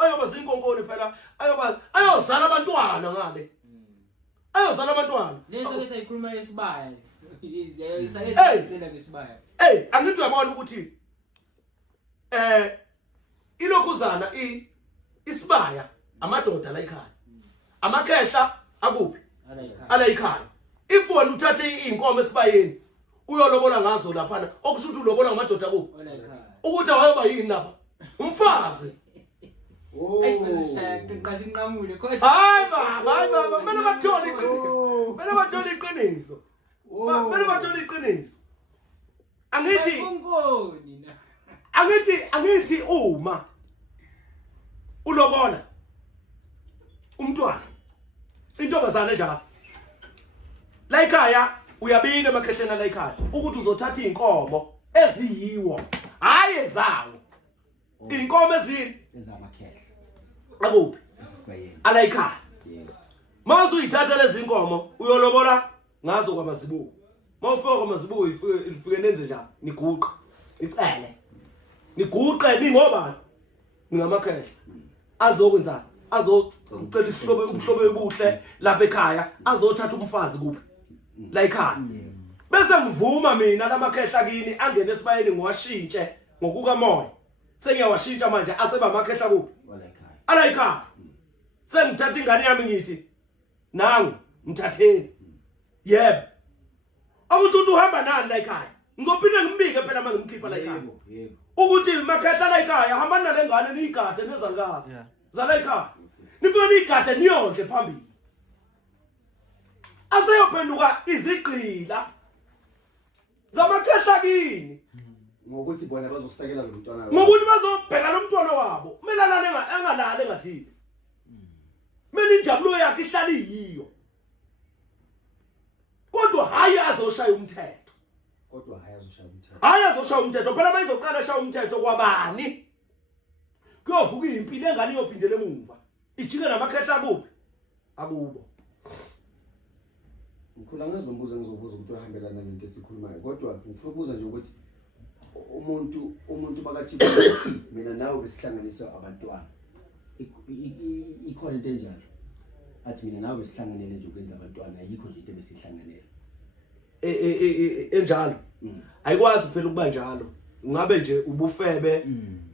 ayoba zinkonkone phela ayozala abantwana ngale ayozala abantwana. Leso ke sayikhuluma esibaya. Hey! Sayenzela ngesibaya. Angithi uyabona ukuthi ilokuzana isibaya amadoda la ekhaya. Amakhehla akuphi? Ala ekhaya. If wena uthathe inkomo esibayeni uyolobola ngazo lapha okusho ukuthi ulobola ngamadoda akuphi? Ola ekhaya. Ukuthi awayoba yini lapha? Umfazi. Hayi qhaqa inqamule kodwa. Hayi baba, kumele bathole iqiniso. Kumele bathole iqiniso. Kumele bathole iqiniso. Angithi uma ulobola umntwana intombazane njalo la ekhaya uyabika emakhehleni la ekhaya ukuthi uzothatha inkomo eziyiwo hayi ezawo inkomo ezini ezamakhehla akuphi esisibayeni ala ekhaya yebo mase uyithatha lezi inkomo uyolobola ngazo kwamazibuko mawufika kwamazibuko ifike nenze njani niguqa icele niguqe ningobani ngamakhehla azokwenza azocela isihlobo umhlobo ebuhle lapha ekhaya azothatha umfazi kuphi la ekhaya bese ngivuma mina lamakhehla kini angene esibayeni ngiwashintshe ngokuka moya sengiyawashintsha manje aseba amakhehla kuphi ala ekhaya sengithatha ingane yami ngithi nangu mthatheni yebo akuthi uhamba nani la ekhaya ngizophinda ngimbike phela manje ngimkhipha la ekhaya yebo ukuthi makhehla la ekhaya hamba nale ngane niyigade nezangazi zala ekhaya nifike niyigade niyonke phambili aseyophenduka izigqila zamakhehla kini ngokuthi bona bazosekela lo mntwana ngokuthi bazobheka lo mntwana wabo kumele alale engalali engadlile kumele injabulo yakhe ihlale yiyo kodwa hayi azoshaya umthetho kodwa hayazoshaya umthetho hayi azoshaya umthetho phela mayizoqala shaya umthetho kwabani kuyovuka impilo engane iyophindela emuva ijike namakhehla kuphi akubo ngikhula ngizombuza ngizobuza ukuthi uhambelana nento esikhulumayo kodwa ngifuna ukubuza nje ukuthi umuntu bakathi mina nawe besihlanganisa abantwana ikhona into enjalo athi mina nawe besihlanganele nje ukwenza abantwana ayikho nje into besihlanganele enjalo ayikwazi phela ukuba njalo ngabe nje ubufebe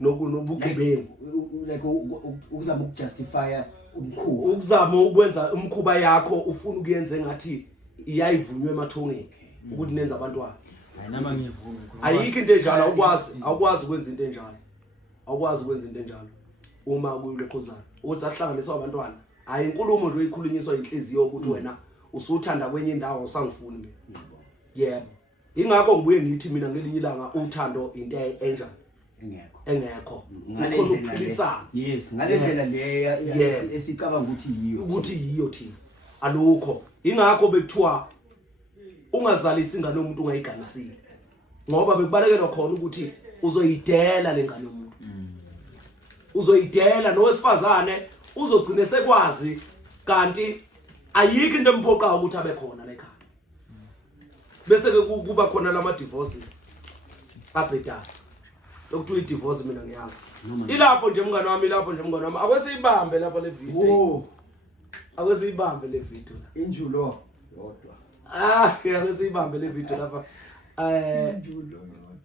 nobugebengu like ukuzama ukujustifya umkhuba ukuzama ukwenza umkhuba yakho ufuna ukuyenza ngathi iyayivunywe emathongeni ukuthi nenza abantwana ayinama ngivumi ayikho into enjalo awukwazi ukwenza into enjalo awukwazi ukwenza into enjalo uma kuyilekhozana ukuthi ahlanganiswa abantwana hayi inkulumo nje oyikhulunyiswa inhliziyo ukuthi wena usuthanda kwenye indawo usangifuni mina yebo ingakho ngibuye ngithi mina ngelinye ilanga uthando into enjani engekho ngale ndlela yes ngale ndlela leya esicabanga ukuthi yiyo thina alukho ingakho bekuthiwa ungazalisa ingane yomuntu ungayiganisile ngoba bekubalekelwa khona ukuthi uzoyidela lengane yomuntu uzoyidela nowesifazane uzogcina sekwazi kanti ayikho into emphoqayo ukuthi abe khona la ekhaya bese ke kuba khona lama divorce abhedayo lokuthiwa i-divorce mina ngiyazi ilapho nje mngane wami akwesiyibambe lapha le video akwesiyibambe le video la injulo yodwa akwesiyibambe le video lapha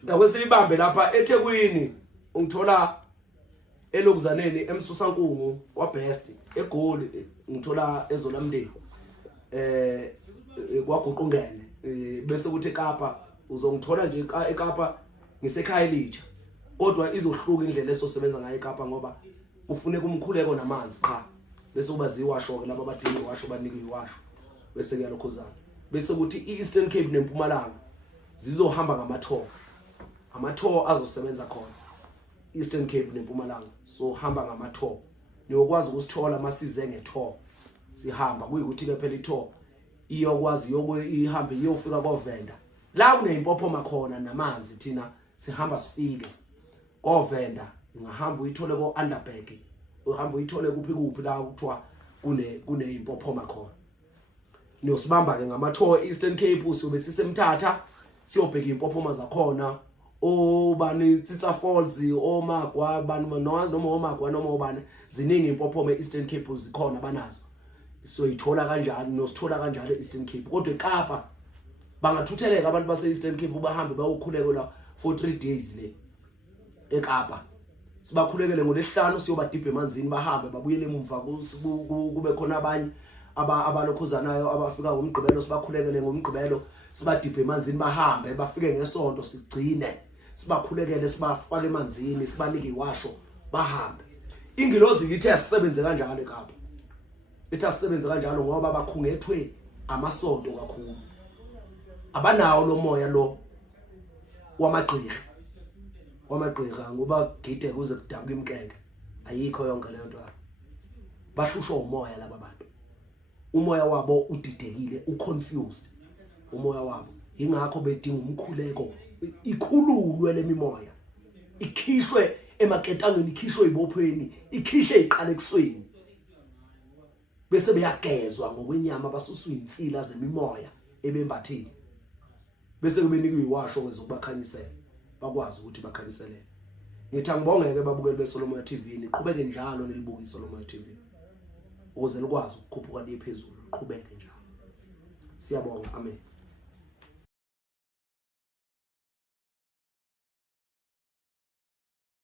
akwesiyibambe lapha eThekwini ungithola elokuzaneni emsusankungu kwaBest eGoli ngithola ezolamndeni kwaGuqungene bese kuthi eKapa uzongithola nje eKapa ngisekhaya elitsha kodwa izohluka indlela esosebenza ngayo eKapa ngoba kufuneka umkhuleko namanzi qha bese kuba ziwasho ke laba abadinga washo banika iwasho bese kuyalokhozana bese kuthi iEastern Cape neMpumalanga zizohamba ngamatho azosebenza khona Eastern Cape neMpumalanga so hamba ngamatho niyokwazi ukusithola masize ngetho sihamba kuyikuthi ke phela itho iyokwazi ihambe iyofika koVenda la kuneyimpophoma khona namanzi thina sihamba sifike koVenda ingahamba uyithole ko-Underberg uhamba uyithole kuphi la kuthiwa kuneyimpophoma khona niyosibamba ke ngamatho Eastern Cape siyobe sisemthatha siyobheka impophoma zakhona obani Tsitsa Falls omagwa abantu noma omagwa noma obani ziningi impophoma eEastern Cape zikhona banazo soyithola kanjani nosithola kanjalo eEastern Cape kodwa eKapa bangathutheleka abantu base Eastern Cape bahambe bayokhuleka la for 3 days le eKapa sibakhulekele ngolesihlanu siyobadibha emanzini bahambe babuyele emumva kube khona abanye abalokhuzanayo abafika ngomgqibelo sibakhulekele ngomgqibelo sibadibhe emanzini bahambe bafike ngesonto sigcine sibakhulekele sibafake emanzini sibanike iwasho bahambe ingilozi ngithe asisebenze kanjalo eKapa ithi asisebenze kanjalo ngoba bakhungethwe amasonto kakhulu abanawo lo moya lo wamagqirha ngoba gide kuze kudabuka imkeke ayikho yonke leyo nto bahlushwa umoya laba bantu umoya wabo udidekile uconfused umoya wabo ingakho bedinga umkhuleko ikhululwe lemimoya ikhishwe emaketangeni ikhishwe ibophweni ikhishe iqalekisweni bese beyagezwa ngokwenyama basuswa insila zemimoya ebembathini bese kube nikwe iwasho wezokubakhanyisela bakwazi ukuthi bakhanyiselele ngithi angibongeke babukeli beSolomon TV niqhubeke njalo nilibuka iSolomon TV ukuze likwazi ukukhuphuka liye phezulu liqhubeke njalo siyabonga amen